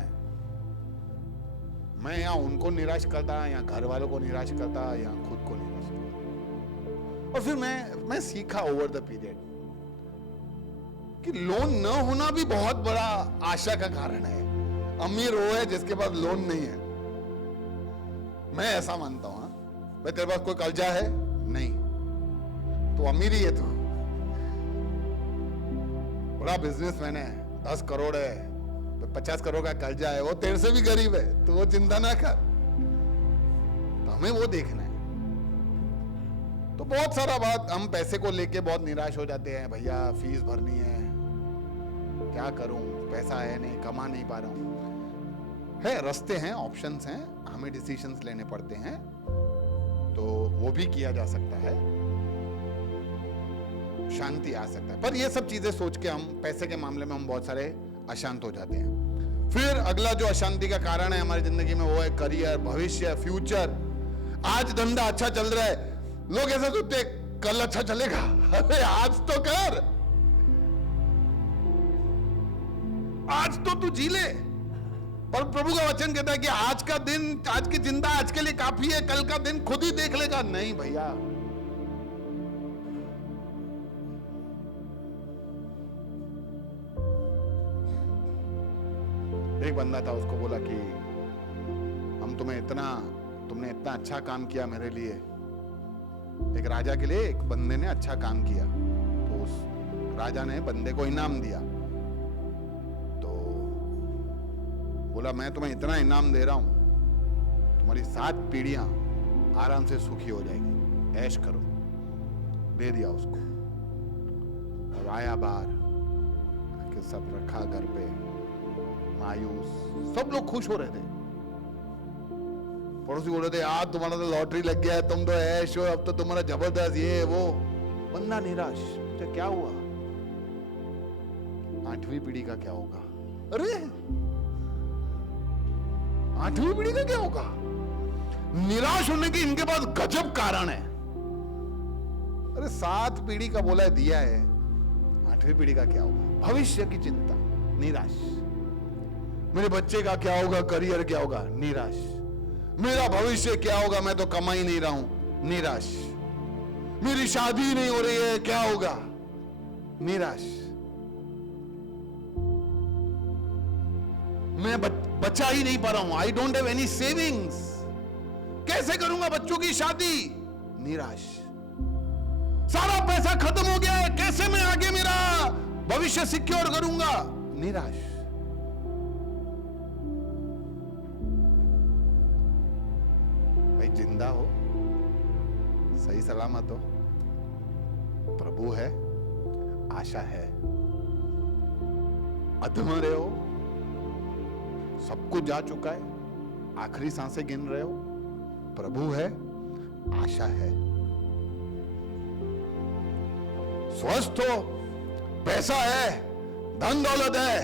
मैं यहाँ उनको निराश करता, या घर वालों को निराश करता, या खुद को निराश करता। और फिर मैं सीखा ओवर द पीरियड कि लोन न होना भी बहुत बड़ा आशा का कारण है। अमीर वो है जिसके पास लोन नहीं है, मैं ऐसा मानता हूं। भाई तेरे पास कोई कर्जा है नहीं, तो अमीर ही है तू। बड़ा बिजनेसमैन है, 10 करोड़ है, 50 करोड़ का कर्जा है, वो तेरे से भी गरीब है, तो वो चिंता ना कर। तो हमें वो देखना है। तो बहुत सारा बात हम पैसे को लेके बहुत निराश हो जाते हैं। भैया फीस भरनी है, क्या करूं, पैसा है नहीं, कमा नहीं पा रहा हूं। है, रास्ते हैं, ऑप्शंस हैं, हमें डिसीजंस लेने पड़ते हैं, तो वो भी किया जा सकता है, शांति आ सकता है। पर ये सब चीजें सोच के हम पैसे के मामले में हम बहुत सारे अशांत हो जाते हैं। फिर अगला जो अशांति का कारण है हमारी जिंदगी में, वो है करियर, भविष्य, फ्यूचर। आज धंधा अच्छा चल रहा है, लोग ऐसा सोचते हैं कल अच्छा चलेगा। अरे आज तो कर, आज तो तू जी ले। पर प्रभु का वचन कहता है कि आज का दिन, आज की जिंदा आज के लिए काफी है, कल का दिन खुद ही देख लेगा। नहीं भैया, एक बंदा था, उसको बोला कि तुमने इतना अच्छा काम किया मेरे लिए। एक राजा के लिए एक बंदे ने अच्छा काम किया, तो उस राजा ने बंदे को इनाम दिया। तो बोला मैं तुम्हें इतना इनाम दे रहा हूं, तुम्हारी 7 पीढ़ियां आराम से सुखी हो जाएगी, ऐश करो। दे दिया उसको। अब आया बाहर, सब रखा घर पे, मायूस, सब लोग खुश हो रहे थे। पड़ोसी बोल रहे थे आज तुम्हारा तो लॉटरी लग गया है, तुम तो ऐश हो, अब तो तुम्हारा जबरदस्त ये वो। बंदा निराश, तो क्या हुआ? 8वीं पीढ़ी का क्या होगा? अरे 8वीं पीढ़ी का क्या होगा? निराश होने के इनके पास गजब कारण है। अरे 7 पीढ़ी का बोला है, दिया है, 8वीं पीढ़ी का क्या होगा? भविष्य की चिंता, निराश। मेरे बच्चे का क्या होगा, करियर क्या होगा, निराश। मेरा भविष्य क्या होगा, मैं तो कमा ही नहीं रहा हूं, निराश। मेरी शादी नहीं हो रही है, क्या होगा, निराश। मैं बचा ही नहीं पा रहा हूं, I don't have any savings, कैसे करूंगा बच्चों की शादी, निराश। सारा पैसा खत्म हो गया है, कैसे मैं आगे मेरा भविष्य सिक्योर करूंगा, निराश। भाई जिंदा हो, सही सलामत हो, प्रभु है, आशा है। अधमरे हो, सब कुछ जा चुका है, आखिरी सांसें गिन रहे हो, प्रभु है, आशा है। स्वस्थ हो, पैसा है, धन दौलत है,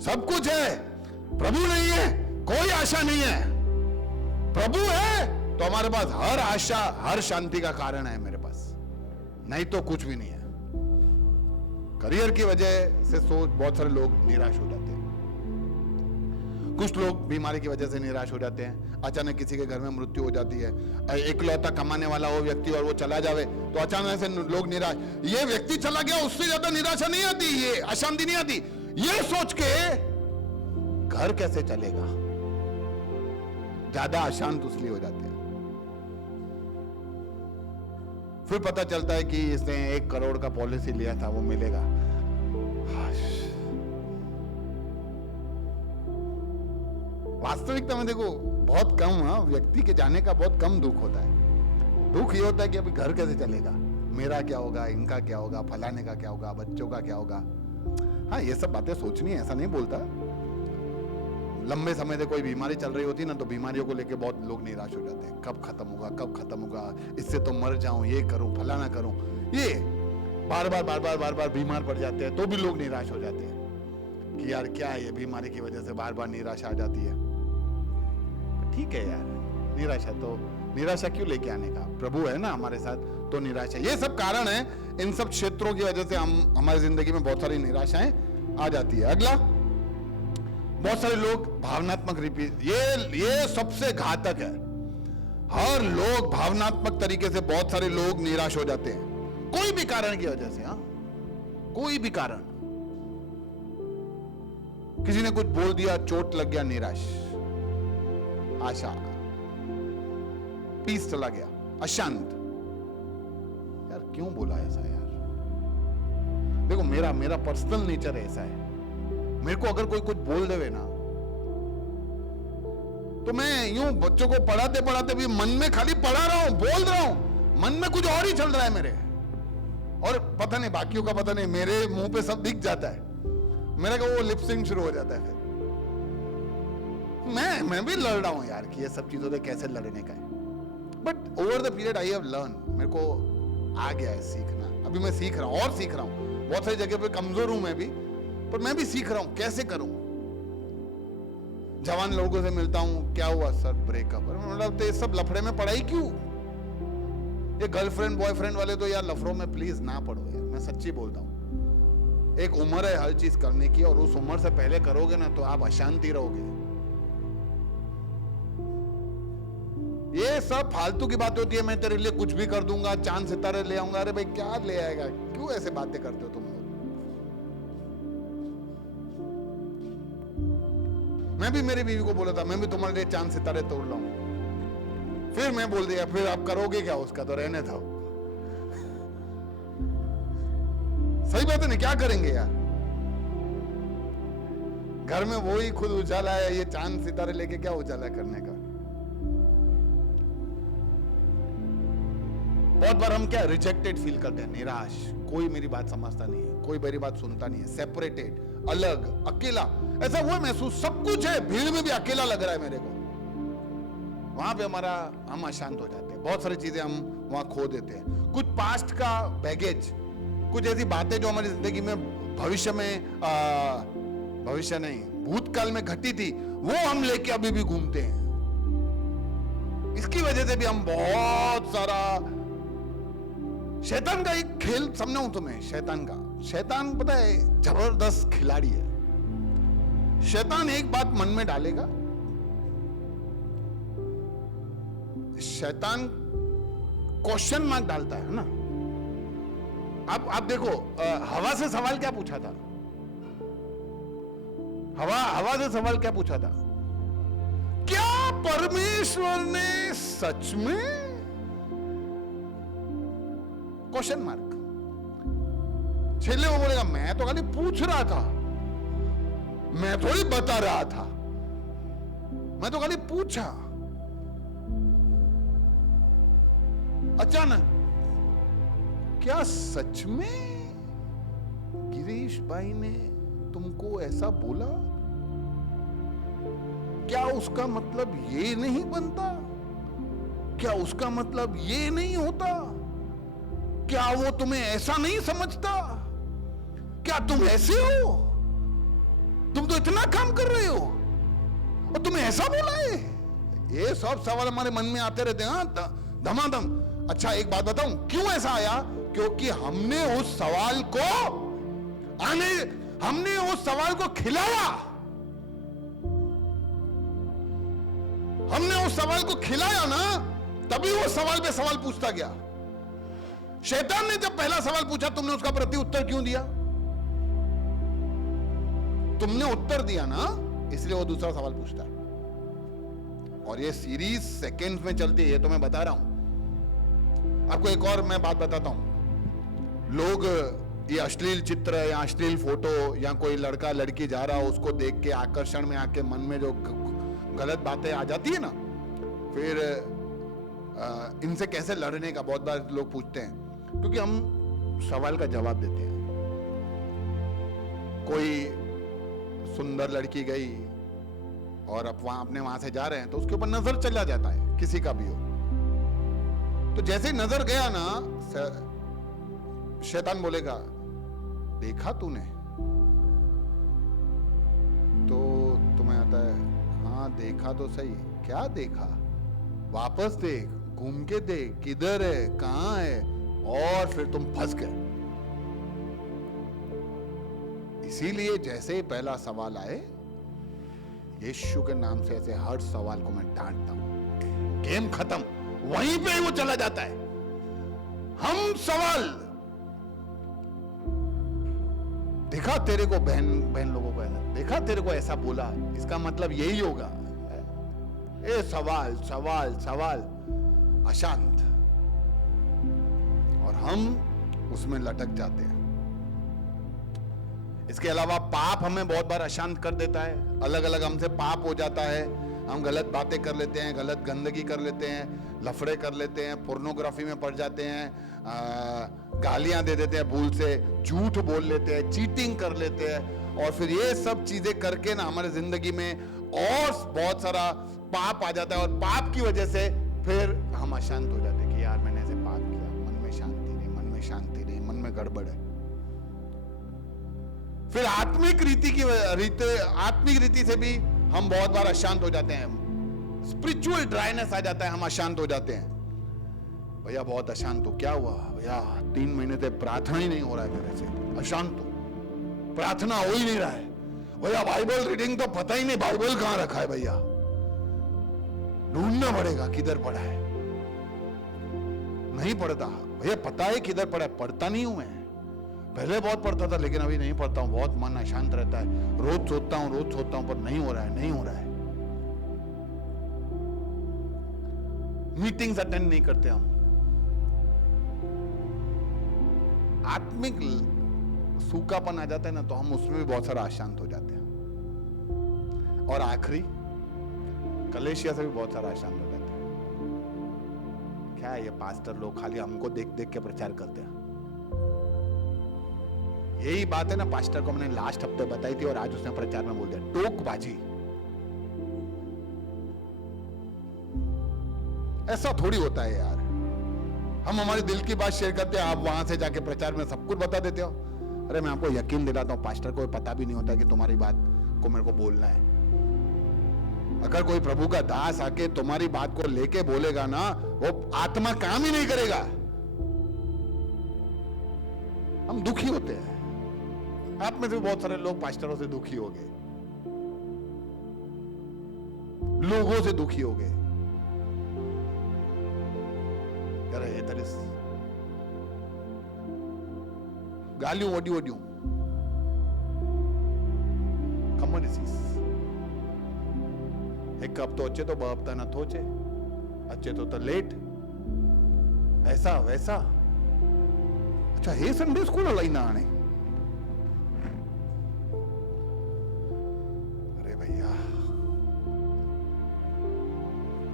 सब कुछ है, प्रभु नहीं है, कोई आशा नहीं है। प्रभु है तो हमारे पास हर आशा, हर शांति का कारण है मेरे पास, नहीं तो कुछ भी नहीं है। करियर की वजह से सोच बहुत सारे लोग निराश हो जाते हैं। कुछ लोग बीमारी की वजह से निराश हो जाते हैं, अचानक किसी के घर में मृत्यु हो जाती है, इकलौता कमाने वाला वो व्यक्ति और वो चला जावे तो अचानक से लोग निराश, ये व्यक्ति चला गया उससे ज्यादा निराशा नहीं आती, ये अशांति नहीं आती, ये सोच के घर कैसे चलेगा, ज्यादा अशांत उसलिए हो जाते हैं। फिर पता चलता है कि इसने 1 करोड़ का पॉलिसी लिया था, वो मिलेगा। वास्तविकता में देखो बहुत कम व्यक्ति के जाने का बहुत कम दुख होता है। दुख ये होता है कि अभी घर कैसे चलेगा, मेरा क्या होगा, इनका क्या होगा, फलाने का क्या होगा, बच्चों का क्या होगा। हाँ, ये सब बातें सोचनी है, ऐसा नहीं बोलता। लंबे समय से कोई बीमारी चल रही होती ना तो बीमारियों को लेके बहुत लोग निराश हो जाते हैं, कब खत्म होगा, कब खत्म होगा, इससे तो मर जाऊं, ये करूं, फलाना करूं। ये बार बार बीमार पड़ जाते हैं तो भी लोग निराश हो जाते हैं कि यार क्या है, ये बीमारी की वजह से बार बार निराशा आ जाती है। ठीक है यार, निराशा क्यों लेके आने का, प्रभु है ना हमारे साथ, तो निराशा, ये सब कारण है, इन सब क्षेत्रों की वजह से हम हमारी जिंदगी में बहुत सारी निराशाएं आ जाती है। अगला, बहुत सारे लोग भावनात्मक ये सबसे घातक है। हर लोग भावनात्मक तरीके से, बहुत सारे लोग निराश हो जाते हैं कोई भी कारण की वजह से। हाँ, कोई भी कारण, किसी ने कुछ बोल दिया, चोट लग गया, निराश, आशा, पीस चला गया, अशांत। यार क्यों बोला ऐसा यार? देखो मेरा पर्सनल नेचर ऐसा है, मेरे को अगर कोई कुछ बोल देवे ना तो मैं यूं बच्चों को पढ़ाते पढ़ाते भी मन में खाली पढ़ा रहा हूं, बोल रहा हूं, मन में कुछ और ही चल रहा है मेरे, और पता नहीं बाकियों का पता नहीं, मेरे मुंह पे सब दिख जाता है, मेरा वो लिपसिंग शुरू हो जाता है। मैं भी लड़ रहा हूं यार कि ये सब चीजों से कैसे लड़ने का है, but over the period I have learn, मेरे को आ गया है सीखना, अभी मैं सीख रहा हूं और सीख रहा हूं। बहुत सारी जगह पे कमजोर हूं मैं भी, पर मैं भी सीख रहा हूं कैसे करूं। जवान लोगों से मिलता हूं, क्या हुआ सर, ब्रेकअप, मतलब ये सब लफड़े में पढ़ाई क्यों? ये गर्लफ्रेंड बॉयफ्रेंड वाले तो यार लफड़ों में प्लीज ना पढ़ो यार, मैं सच्ची बोलता हूं। एक उम्र है हर चीज करने की, और उस उम्र से पहले करोगे ना तो आप अशांति रहोगे। ये सब फालतू की बातें होती है, मैं तेरे लिए कुछ भी कर दूंगा, चांद सितारे ले आऊंगा। अरे भाई क्या ले आएगा, क्यों ऐसे बातें करते हो तुम लोग? मैं भी मेरी बीवी को बोला था, मैं भी तुम्हारे लिए चांद सितारे तोड़ लाऊं, फिर मैं बोल दिया, फिर आप करोगे क्या उसका, तो रहने दो। सही बात है ना, क्या करेंगे यार, घर में वो ही खुद उजाला है, ये चांद सितारे लेके क्या उजाला करने का। बहुत बार हम क्या रिजेक्टेड फील करते हैं, निराश, कोई मेरी बात समझता नहीं है, कोई मेरी बात सुनता नहीं है, सेपरेटेड, अलग, अकेला, ऐसा वो महसूस, सब कुछ है, भीड़ में भी अकेला लग रहा है मेरे को। वहां पे हम अशांत हो जाते हैं, बहुत सारी चीजें हम वहां खो देते हैं। कुछ पास्ट का बैगेज, कुछ ऐसी बातें जो हमारी जिंदगी में भविष्य नहीं, भूतकाल में घटी थी, वो हम लेके अभी भी घूमते हैं। इसकी वजह से भी हम बहुत सारा, शैतान का एक खेल समझाऊं तुम्हें, शैतान पता है जबरदस्त खिलाड़ी है। शैतान एक बात मन में डालेगा, शैतान क्वेश्चन मार्क डालता है ना। आप देखो, हवा से सवाल क्या पूछा था, हवा से सवाल क्या पूछा था, क्या परमेश्वर ने सच में, क्वेश्चन मार्क। छेले वो बोलेगा, मैं तो खाली पूछ रहा था, मैं थोड़ी बता रहा था, मैं तो खाली पूछा। अचानक, क्या सच में गिरीश भाई ने तुमको ऐसा बोला? क्या उसका मतलब ये नहीं बनता? क्या उसका मतलब ये नहीं होता? क्या वो तुम्हें ऐसा नहीं समझता? क्या तुम ऐसे हो? तुम तो इतना काम कर रहे हो और तुम्हें ऐसा बोला है? ये सब सवाल हमारे मन में आते रहते हैं धमाधम। अच्छा एक बात बताऊं, क्यों ऐसा आया? क्योंकि हमने उस सवाल को खिलाया। हमने उस सवाल को खिलाया ना, तभी वो सवाल पे सवाल पूछता गया। शैतान ने जब पहला सवाल पूछा, तुमने उसका प्रति उत्तर क्यों दिया? तुमने उत्तर दिया ना, इसलिए वो दूसरा सवाल पूछता है। और ये सीरीज सेकंड्स में चलती है, ये तो मैं बता रहा हूं। आपको एक और मैं बात बताता हूं। लोग ये अश्लील चित्र या अश्लील फोटो या कोई लड़का लड़की जा रहा हो, उसको देख के आकर्षण में आके मन में जो गलत बातें आ जाती है ना, फिर इनसे कैसे लड़ने का बहुत बार लोग पूछते हैं, क्योंकि हम सवाल का जवाब देते हैं। कोई सुंदर लड़की गई और अब अपने वहां से जा रहे हैं, तो उसके ऊपर नजर चला जाता है, किसी का भी हो। तो जैसे ही नजर गया ना, शैतान बोलेगा, देखा तूने? तो तुम्हें आता है, हाँ देखा तो सही। क्या देखा? वापस देख, घूम के देख, किधर है, कहां है, और फिर तुम फंस गए। इसीलिए जैसे ही पहला सवाल आए, यीशु के नाम से ऐसे हर सवाल को मैं डांटता हूं। गेम खत्म, वहीं पे ही वो चला जाता है। हम सवाल, देखा तेरे को बहन लोगों को ऐसा देखा, तेरे को ऐसा बोला, इसका मतलब यही होगा। ए सवाल सवाल सवाल, अशांत, और हम उसमें लटक जाते हैं। इसके अलावा पाप हमें बहुत बार अशांत कर देता है। अलग अलग हमसे पाप हो जाता है। हम गलत बातें कर लेते हैं, गलत गंदगी कर लेते हैं, लफड़े कर लेते हैं, पोर्नोग्राफी में पड़ जाते हैं, गालियां दे देते हैं भूल से, झूठ बोल लेते हैं, चीटिंग कर लेते हैं, और फिर ये सब चीजें करके ना हमारे जिंदगी में और बहुत सारा पाप आ जाता है। और पाप की वजह से फिर हम अशांत हो जाते हैं कि यार मैंने ऐसे पाप किया, मन में शांति नहीं, मन में शांति नहीं, मन में गड़बड़ है। फिर आत्मिक रीति से भी हम बहुत बार अशांत हो जाते हैं। स्पिरिचुअल ड्राइनेस आ जाता है, हम अशांत हो जाते हैं। भैया बहुत अशांत हो, क्या हुआ भैया? 3 महीने से प्रार्थना ही नहीं हो रहा है मेरे से, अशांत हो, प्रार्थना हो ही नहीं रहा है भैया। बाइबल रीडिंग तो पता ही नहीं, बाइबल कहां रखा है भैया, ढूंढना पड़ेगा किधर पड़ा है, नहीं पढ़ता भैया, पता है किधर पड़ा है, पढ़ता नहीं हूं मैं। पहले बहुत पढ़ता था, लेकिन अभी नहीं पढ़ता हूं, बहुत मन अशांत रहता है, रोज सोचता हूं पर नहीं हो रहा है। मीटिंग्स अटेंड नहीं करते हम। आत्मिक सूखापन आ जाता है ना, तो हम उसमें भी बहुत सारा अशांत हो जाते हैं। और आखिरी कलेशिया से भी बहुत सारा अशांत हो जाते हैं। क्या है ये पास्टर लोग खाली हमको देख देख के प्रचार करते हैं। यही बात है ना, पास्टर को मैंने लास्ट हफ्ते बताई थी और आज उसने प्रचार में बोल दिया, टोकबाजी। ऐसा थोड़ी होता है यार। हम हमारे दिल की बात शेयर करते हैं, आप वहां से जाके प्रचार में सब कुछ बता देते हो। अरे मैं आपको यकीन दिलाता हूं, पास्टर को पता भी नहीं होता कि तुम्हारी बात को मेरे को बोलना है। अगर कोई प्रभु का दास आके तुम्हारी बात को लेके बोलेगा ना, वो आत्मा काम ही नहीं करेगा। हम दुखी होते हैं। आप में से बहुत सारे लोग पास्टरों से दुखी हो गए, लोगों से दुखी हो गए। गालियों वड्यू कम्युनिटीज एक हफ्तो अच्छे तो ब हफ्ता न थोचे, अच्छे तो लेट, ऐसा वैसा। अच्छा हे संडे स्कूल अलाई ना आने। अरे भैया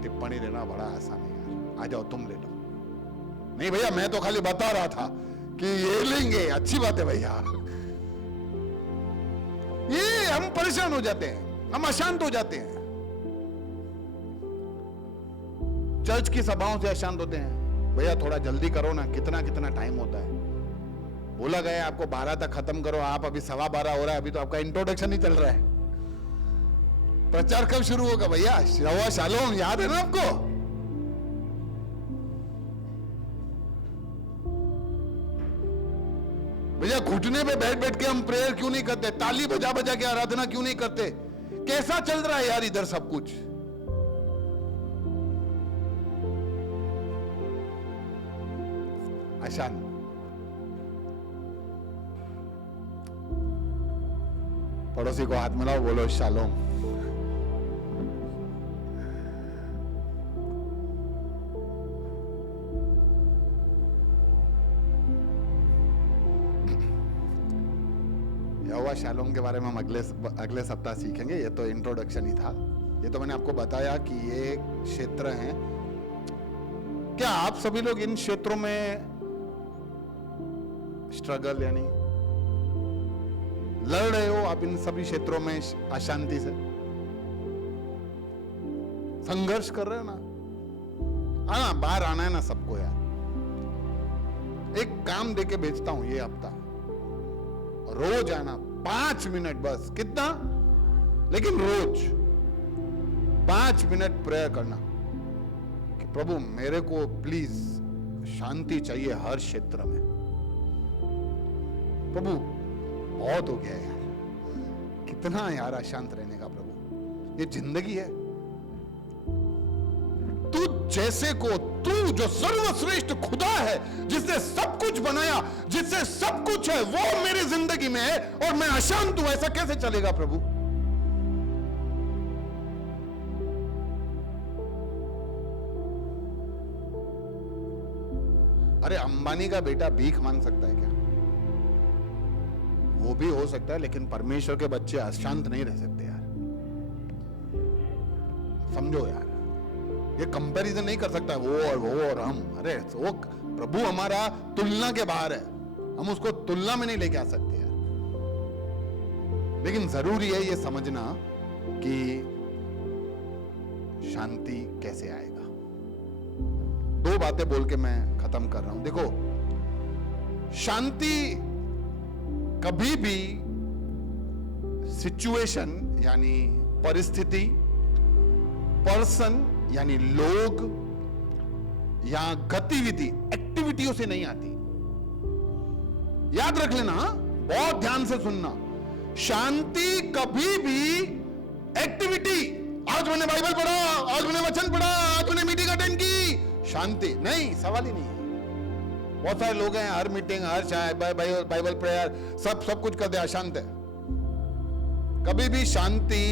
टिप्पणी देना बड़ा आसान है यार, आ जाओ तुम ले लो। नहीं भैया मैं तो खाली बता रहा था कि ये लेंगे, अच्छी बात है भैया। ये हम परेशान हो जाते हैं, हम अशांत हो जाते हैं। चर्च की सभाओं से अशांत होते हैं। भैया थोड़ा जल्दी करो ना, कितना कितना टाइम होता है। बोला गया आपको 12 तक खत्म करो, आप अभी 12:15 हो रहा है, अभी तो आपका इंट्रोडक्शन ही चल रहा है। प्रचार कब शुरू होगा भैया? शवा शालोम याद है ना आपको? भैया घुटने पे बैठ बैठ के हम प्रेयर क्यों नहीं करते? ताली बजा बजा के आराधना क्यों नहीं करते? कैसा चल रहा है यार इधर सब कुछ? अशांत। पड़ोसी को हाथ मिलाओ, बोलो शालोम। यहोवा शालोम के बारे में हम अगले सप्ताह सीखेंगे। ये तो इंट्रोडक्शन ही था। ये तो मैंने आपको बताया कि ये क्षेत्र हैं। क्या आप सभी लोग इन क्षेत्रों में स्ट्रगल यानी लड़ रहे हो? आप इन सभी क्षेत्रों में अशांति से संघर्ष कर रहे हो ना? आना, बाहर आना है ना सबको यार। एक काम देके भेजता हूं ये हफ्ता, रोज आना 5 मिनट बस। कितना? लेकिन रोज 5 मिनट प्रेयर करना कि प्रभु मेरे को प्लीज शांति चाहिए हर क्षेत्र में। प्रभु बहुत हो गया यार, कितना यार अशांत रहने का प्रभु, ये जिंदगी है। तू जैसे को, तू जो सर्वश्रेष्ठ खुदा है, जिसने सब कुछ बनाया, जिससे सब कुछ है, वो मेरी जिंदगी में है और मैं अशांत हूं, ऐसा कैसे चलेगा प्रभु? अरे अंबानी का बेटा भीख मांग सकता है क्या? वो भी हो सकता है, लेकिन परमेश्वर के बच्चे अशांत नहीं रह सकते यार। समझो यार, ये कंपैरिजन नहीं कर सकता वो और हम। अरे वो प्रभु हमारा तुलना के बाहर है, हम उसको तुलना में नहीं लेके आ सकते यार। लेकिन जरूरी है ये समझना कि शांति कैसे आएगा। 2 बातें बोल के मैं खत्म कर रहा हूं। देखो, शांति कभी भी सिचुएशन यानी परिस्थिति, पर्सन यानी लोग या गतिविधि, एक्टिविटियों से नहीं आती। याद रख लेना, बहुत ध्यान से सुनना। शांति कभी भी एक्टिविटी, आज मैंने बाइबल पढ़ा, आज मैंने वचन पढ़ा, आज मैंने मीटिंग अटेंड की, शांति नहीं, सवाल ही नहीं है। बहुत सारे लोग हैं, हर मीटिंग, हर चाय, बाइबल प्रेयर, सब कुछ कर दे, अशांत है। कभी भी शांति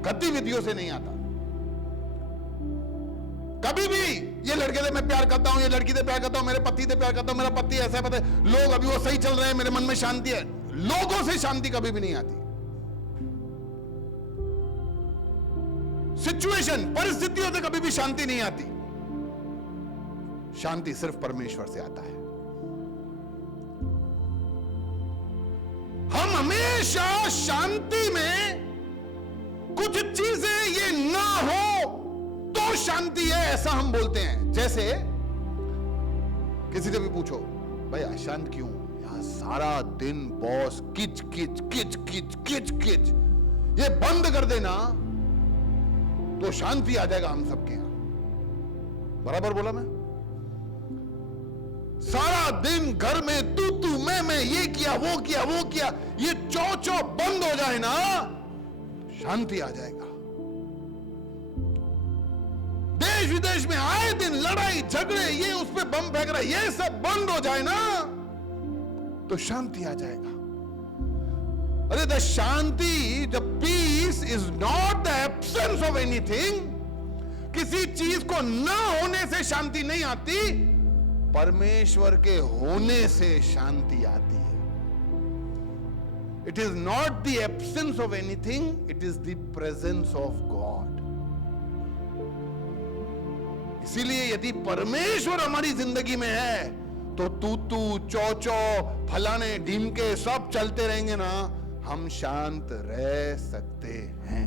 गतिविधियों से नहीं आता। कभी भी ये लड़के से मैं प्यार करता हूं, ये लड़की से प्यार करता हूं, मेरे पति से प्यार करता हूं, मेरा पति ऐसा पता है, लोग अभी वो सही चल रहे हैं, मेरे मन में शांति है। लोगों से शांति कभी भी नहीं आती। सिचुएशन, परिस्थितियों से कभी भी शांति नहीं आती। शांति सिर्फ परमेश्वर से आता है। हम हमेशा शांति में कुछ चीजें ये ना हो तो शांति है, ऐसा हम बोलते हैं। जैसे किसी से भी पूछो, भाई अशांत क्यों? यहां सारा दिन बॉस किच किच किच किच किच किच, ये बंद कर देना तो शांति आ जाएगा हम सबके यहां। बराबर बोला मैं? सारा दिन घर में तू मैं, ये किया वो किया वो किया, ये चौ बंद हो जाए ना, शांति आ जाएगा। देश विदेश में आए दिन लड़ाई झगड़े, ये उस पे बम फेंक रहा है, ये सब बंद हो जाए ना तो शांति आ जाएगा। अरे द शांति, the peace is not the absence of anything. किसी चीज को ना होने से शांति नहीं आती, परमेश्वर के होने से शांति आती है। It is not the absence of anything, it is the presence of God. इसीलिए यदि परमेश्वर हमारी जिंदगी में है तो तू चौ फलाने ढीमके सब चलते रहेंगे ना, हम शांत रह सकते हैं।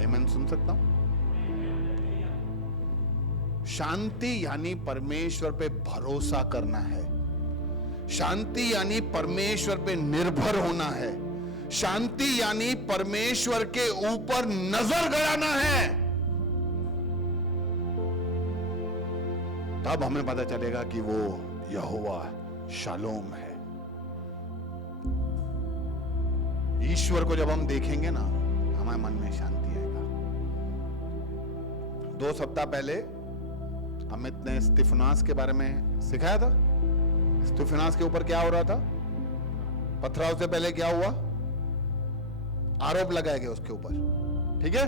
आमीन सुन सकता हूं? शांति यानी परमेश्वर पे भरोसा करना है। शांति यानी परमेश्वर पे निर्भर होना है। शांति यानी परमेश्वर के ऊपर नजर गड़ाना है। तब हमें पता चलेगा कि वो यहोवा शालोम है। ईश्वर को जब हम देखेंगे ना, हमारे मन में शांति आएगा। 2 सप्ताह पहले अमित ने स्तिफनास के बारे में सिखाया था। स्तिफनास के ऊपर क्या हो रहा था? पथराव से पहले क्या हुआ? आरोप लगाया गया उसके ऊपर, ठीक है?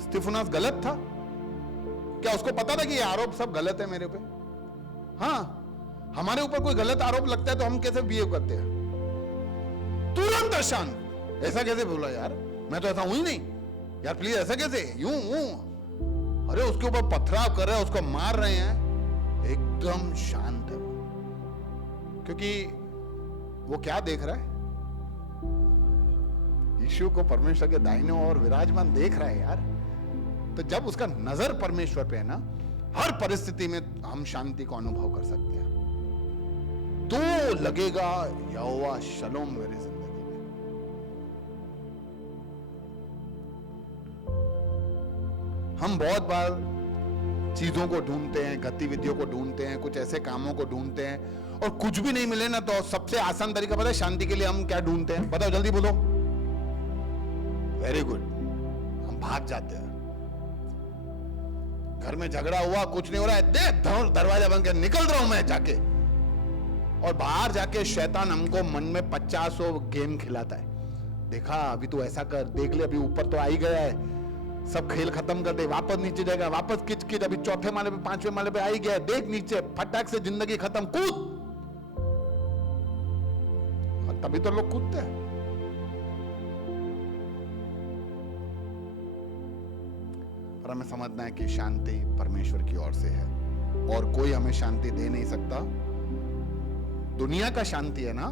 स्तिफनास गलत था क्या? उसको पता था कि ये आरोप सब गलत है मेरे पे? हाँ, हमारे ऊपर कोई गलत आरोप लगता है तो हम कैसे बिहेव करते हैं? तुरंत अशांत। ऐसा कैसे बोला यार, मैं तो ऐसा हूं ही नहीं यार, प्लीज ऐसा कैसे? यूं अरे उसके ऊपर पथराव कर रहे हैं, उसको मार रहे हैं, एकदम शांत है वो, क्योंकि वो क्या देख रहा है? यीशु को परमेश्वर के दाहिने ओर विराजमान देख रहा है यार। तो जब उसका नजर परमेश्वर पे है ना, हर परिस्थिति में हम शांति को अनुभव कर सकते हैं। तो लगेगा यहोवा शलोम मेरी जिंदगी में। हम बहुत बार चीजों को ढूंढते हैं, गतिविधियों को ढूंढते हैं, कुछ ऐसे कामों को ढूंढते हैं, और कुछ भी नहीं मिले ना तो सबसे आसान तरीका पता है शांति के लिए हम क्या ढूंढते हैं? बताओ, जल्दी बोलो। वेरी गुड, हम भाग जाते हैं। घर में झगड़ा हुआ, कुछ नहीं हो रहा है, दे दरवाजा बंद कर निकल रहा हूं मैं जाके, और बाहर जाके शैतान हमको मन में 50 गेम खिलाता है। देखा, अभी तू ऐसा कर, देख ले, अभी ऊपर तो आ ही गया है, सब खेल खत्म कर दे, वापस नीचे जाएगा, वापस किच किच, अभी 4थे माले पे 5वें माले पे आ ही गया है, देख नीचे, फटाक से जिंदगी खत्म, कूद। और तभी तो लोग कूदते हैं। पर हमें समझना है कि शांति परमेश्वर की ओर से है, और कोई हमें शांति दे नहीं सकता। दुनिया का शांति है ना,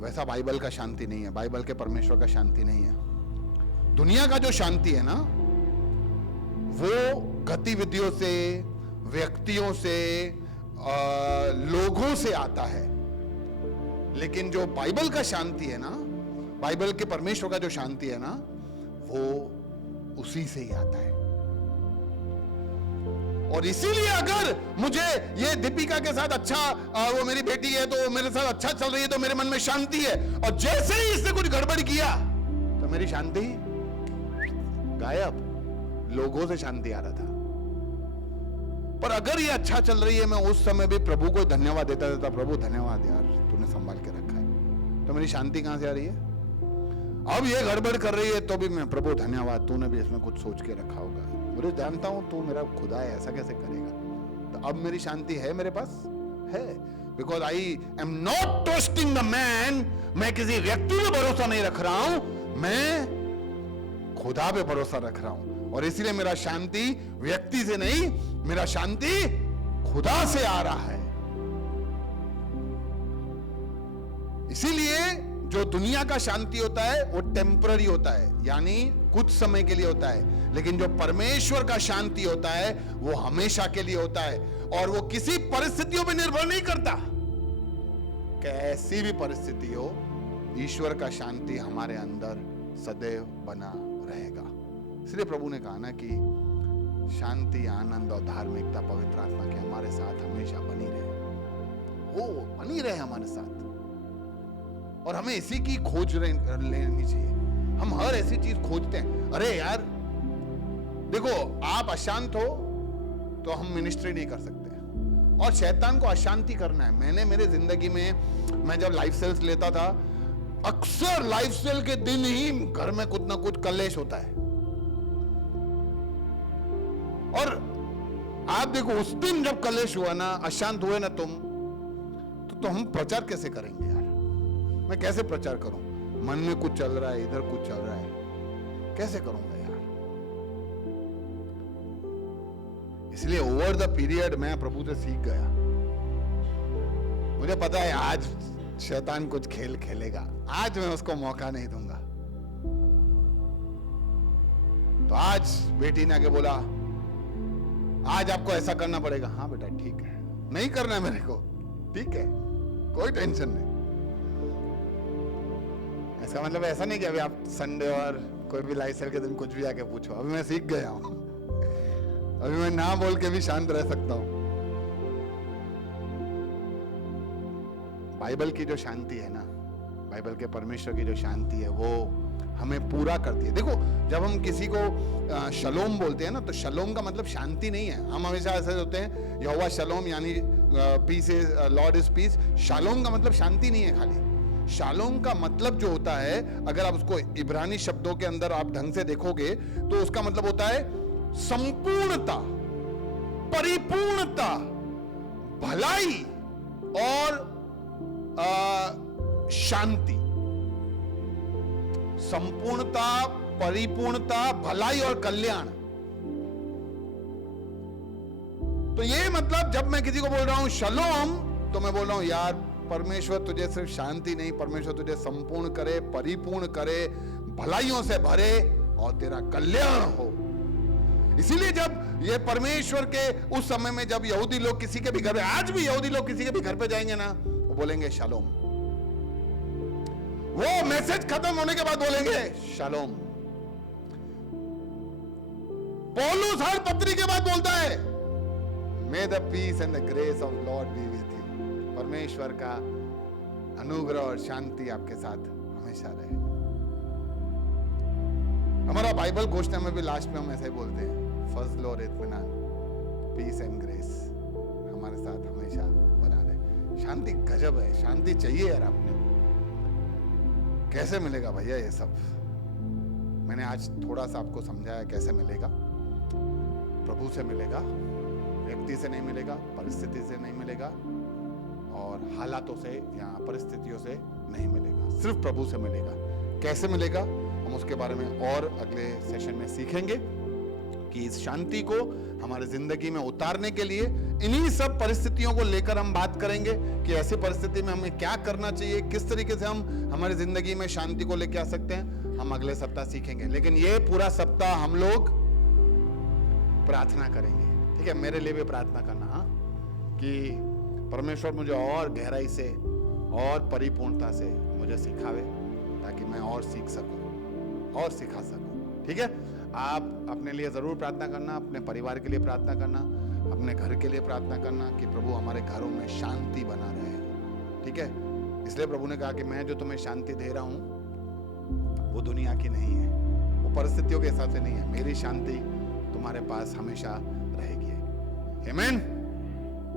वैसा बाइबल का शांति नहीं है, बाइबल के परमेश्वर का शांति नहीं है। दुनिया का जो शांति है ना, वो गतिविधियों से, व्यक्तियों से, लोगों से आता है। लेकिन जो बाइबल का शांति है ना, बाइबल के परमेश्वर का जो शांति है ना, वो उसी से ही आता है। और इसीलिए अगर मुझे ये दीपिका के साथ अच्छा, वो मेरी बेटी है तो मेरे साथ अच्छा चल रही है तो मेरे मन में शांति है, और जैसे ही इसने कुछ गड़बड़ किया तो मेरी शांति गायब। लोगों से शांति आ रहा था। पर अगर ये अच्छा चल रही है, मैं उस समय भी प्रभु को धन्यवाद देता रहता, प्रभु धन्यवाद यार, तूने संभाल के रखा है, तो मेरी शांति कहां से आ रही है? अब ये गड़बड़ कर रही है तो भी मैं, प्रभु धन्यवाद, तूने भी इसमें कुछ सोच के रखा होगा, मुझे जानता हूं तू मेरा खुदा है, ऐसा कैसे करेगा? तो अब मेरी शांति है, मेरे पास है, because I am not trusting the man. मैं किसी व्यक्ति पे भरोसा नहीं रख रहा हूं, मैं खुदा पे भरोसा रख रहा हूं, और इसीलिए मेरा शांति व्यक्ति से नहीं, मेरा शांति खुदा से आ रहा है। इसीलिए जो दुनिया का शांति होता है वो टेम्पररी होता है, यानी कुछ समय के लिए होता है, लेकिन जो परमेश्वर का शांति होता है वो हमेशा के लिए होता है, और वो किसी परिस्थितियों पर निर्भर नहीं करता। कैसी भी परिस्थिति हो, ईश्वर का शांति हमारे अंदर सदैव बना रहेगा। इसलिए प्रभु ने कहा ना कि शांति, आनंद और धार्मिकता पवित्र आत्मा के हमारे साथ हमेशा बनी रहे, वो बनी रहे हमारे साथ, और हमें इसी की खोज लेनी चाहिए। हम हर ऐसी चीज खोजते हैं। अरे यार देखो, आप अशांत हो तो हम मिनिस्ट्री नहीं कर सकते, और शैतान को अशांति करना है। मैंने मेरे जिंदगी में, मैं जब लाइफ सेल्स लेता था, अक्सर लाइफ सेल के दिन ही घर में कुछ ना कुछ कलेश होता है। और आप देखो, उस दिन जब कलेश हुआ ना, अशांत हुए ना तुम, तो हम प्रचार कैसे करेंगे यार? मैं कैसे प्रचार करूं? मन में कुछ चल रहा है, इधर कुछ चल रहा है, कैसे करूंगा यार? इसलिए ओवर द पीरियड मैं प्रभु से सीख गया। मुझे पता है आज शैतान कुछ खेल खेलेगा, आज मैं उसको मौका नहीं दूंगा। तो आज बेटी ने आके बोला, आज आपको ऐसा करना पड़ेगा। हाँ बेटा ठीक है, नहीं करना है मेरे को, ठीक है, कोई टेंशन नहीं। इसका मतलब ऐसा नहीं कि अभी आप संडे और कोई भी लाइफ सेल के दिन कुछ भी आके पूछो। अभी मैं सीख गया हूं, अभी मैं ना बोल के भी शांत रह सकता हूं। बाइबल की जो शांति है ना, बाइबल के परमेश्वर की जो शांति है, वो हमें पूरा करती है। देखो, जब हम किसी को शलोम बोलते हैं ना, तो शलोम का मतलब शांति नहीं है। हम हमेशा ऐसे होते हैं, यहोवा शलोम यानी peace is lord is peace. शालोम का मतलब शांति नहीं है खाली। शालोम का मतलब जो होता है, अगर आप उसको इब्रानी शब्दों के अंदर आप ढंग से देखोगे तो उसका मतलब होता है संपूर्णता, परिपूर्णता, भलाई और शांति। संपूर्णता, परिपूर्णता, भलाई और कल्याण। तो ये मतलब जब मैं किसी को बोल रहा हूं शलोम, तो मैं बोल रहा हूं यार परमेश्वर तुझे सिर्फ शांति नहीं, परमेश्वर तुझे संपूर्ण करे, परिपूर्ण करे, भलाइयों से भरे और तेरा कल्याण हो। इसीलिए जब ये परमेश्वर के उस समय में जब यहूदी लोग किसी के भी घर पे, आज भी यहूदी लोग किसी के भी घर पे जाएंगे ना, वो बोलेंगे शलोम। वो मैसेज खत्म होने के बाद बोलेंगे शलोम। पौलुस हर पत्री के बाद बोलता है may the peace and the grace of lord be with you. परमेश्वर का अनुग्रह और शांति आपके साथ हमेशा रहे। हमारा बाइबल घोषणा में भी लास्ट में हम ऐसे ही बोलते हैं, फजल और इत्मीनान, पीस एंड ग्रेस हमारे साथ हमेशा बना रहे। शांति गजब है, शांति चाहिए यार आपने। कैसे मिलेगा भैया ये सब? मैंने आज थोड़ा सा आपको समझाया कैसे मिलेगा। प्रभु से मिलेगा, व्यक्ति से नहीं मिलेगा, परिस्थिति से नहीं मिलेगा, और हालातों से या परिस्थितियों से नहीं मिलेगा, सिर्फ प्रभु से मिलेगा। कैसे मिलेगा हम उसके बारे में और अगले सेशन में सीखेंगे कि इस शांति को हमारे जिंदगी में उतारने के लिए इन्हीं सब परिस्थितियों को लेकर हम बात करेंगे कि ऐसी परिस्थिति में हमें क्या करना चाहिए, किस तरीके से हम हमारी जिंदगी में शांति को लेकर आ सकते हैं। हम अगले सप्ताह सीखेंगे, लेकिन ये पूरा सप्ताह हम लोग प्रार्थना करेंगे। ठीक है, मेरे लिए भी प्रार्थना करना, हाँ, कि परमेश्वर मुझे और गहराई से और परिपूर्णता से मुझे सिखावे, ताकि मैं और सीख सकूं और सिखा सकूं। ठीक है, आप अपने लिए जरूर प्रार्थना करना, अपने परिवार के लिए प्रार्थना करना, अपने घर के लिए प्रार्थना करना कि प्रभु हमारे घरों में शांति बना रहे। ठीक है, इसलिए प्रभु ने कहा कि मैं जो तुम्हें शांति दे रहा हूं वो दुनिया की नहीं है, वो परिस्थितियों के हिसाब से नहीं है। मेरी शांति तुम्हारे पास हमेशा रहेगी। आमीन।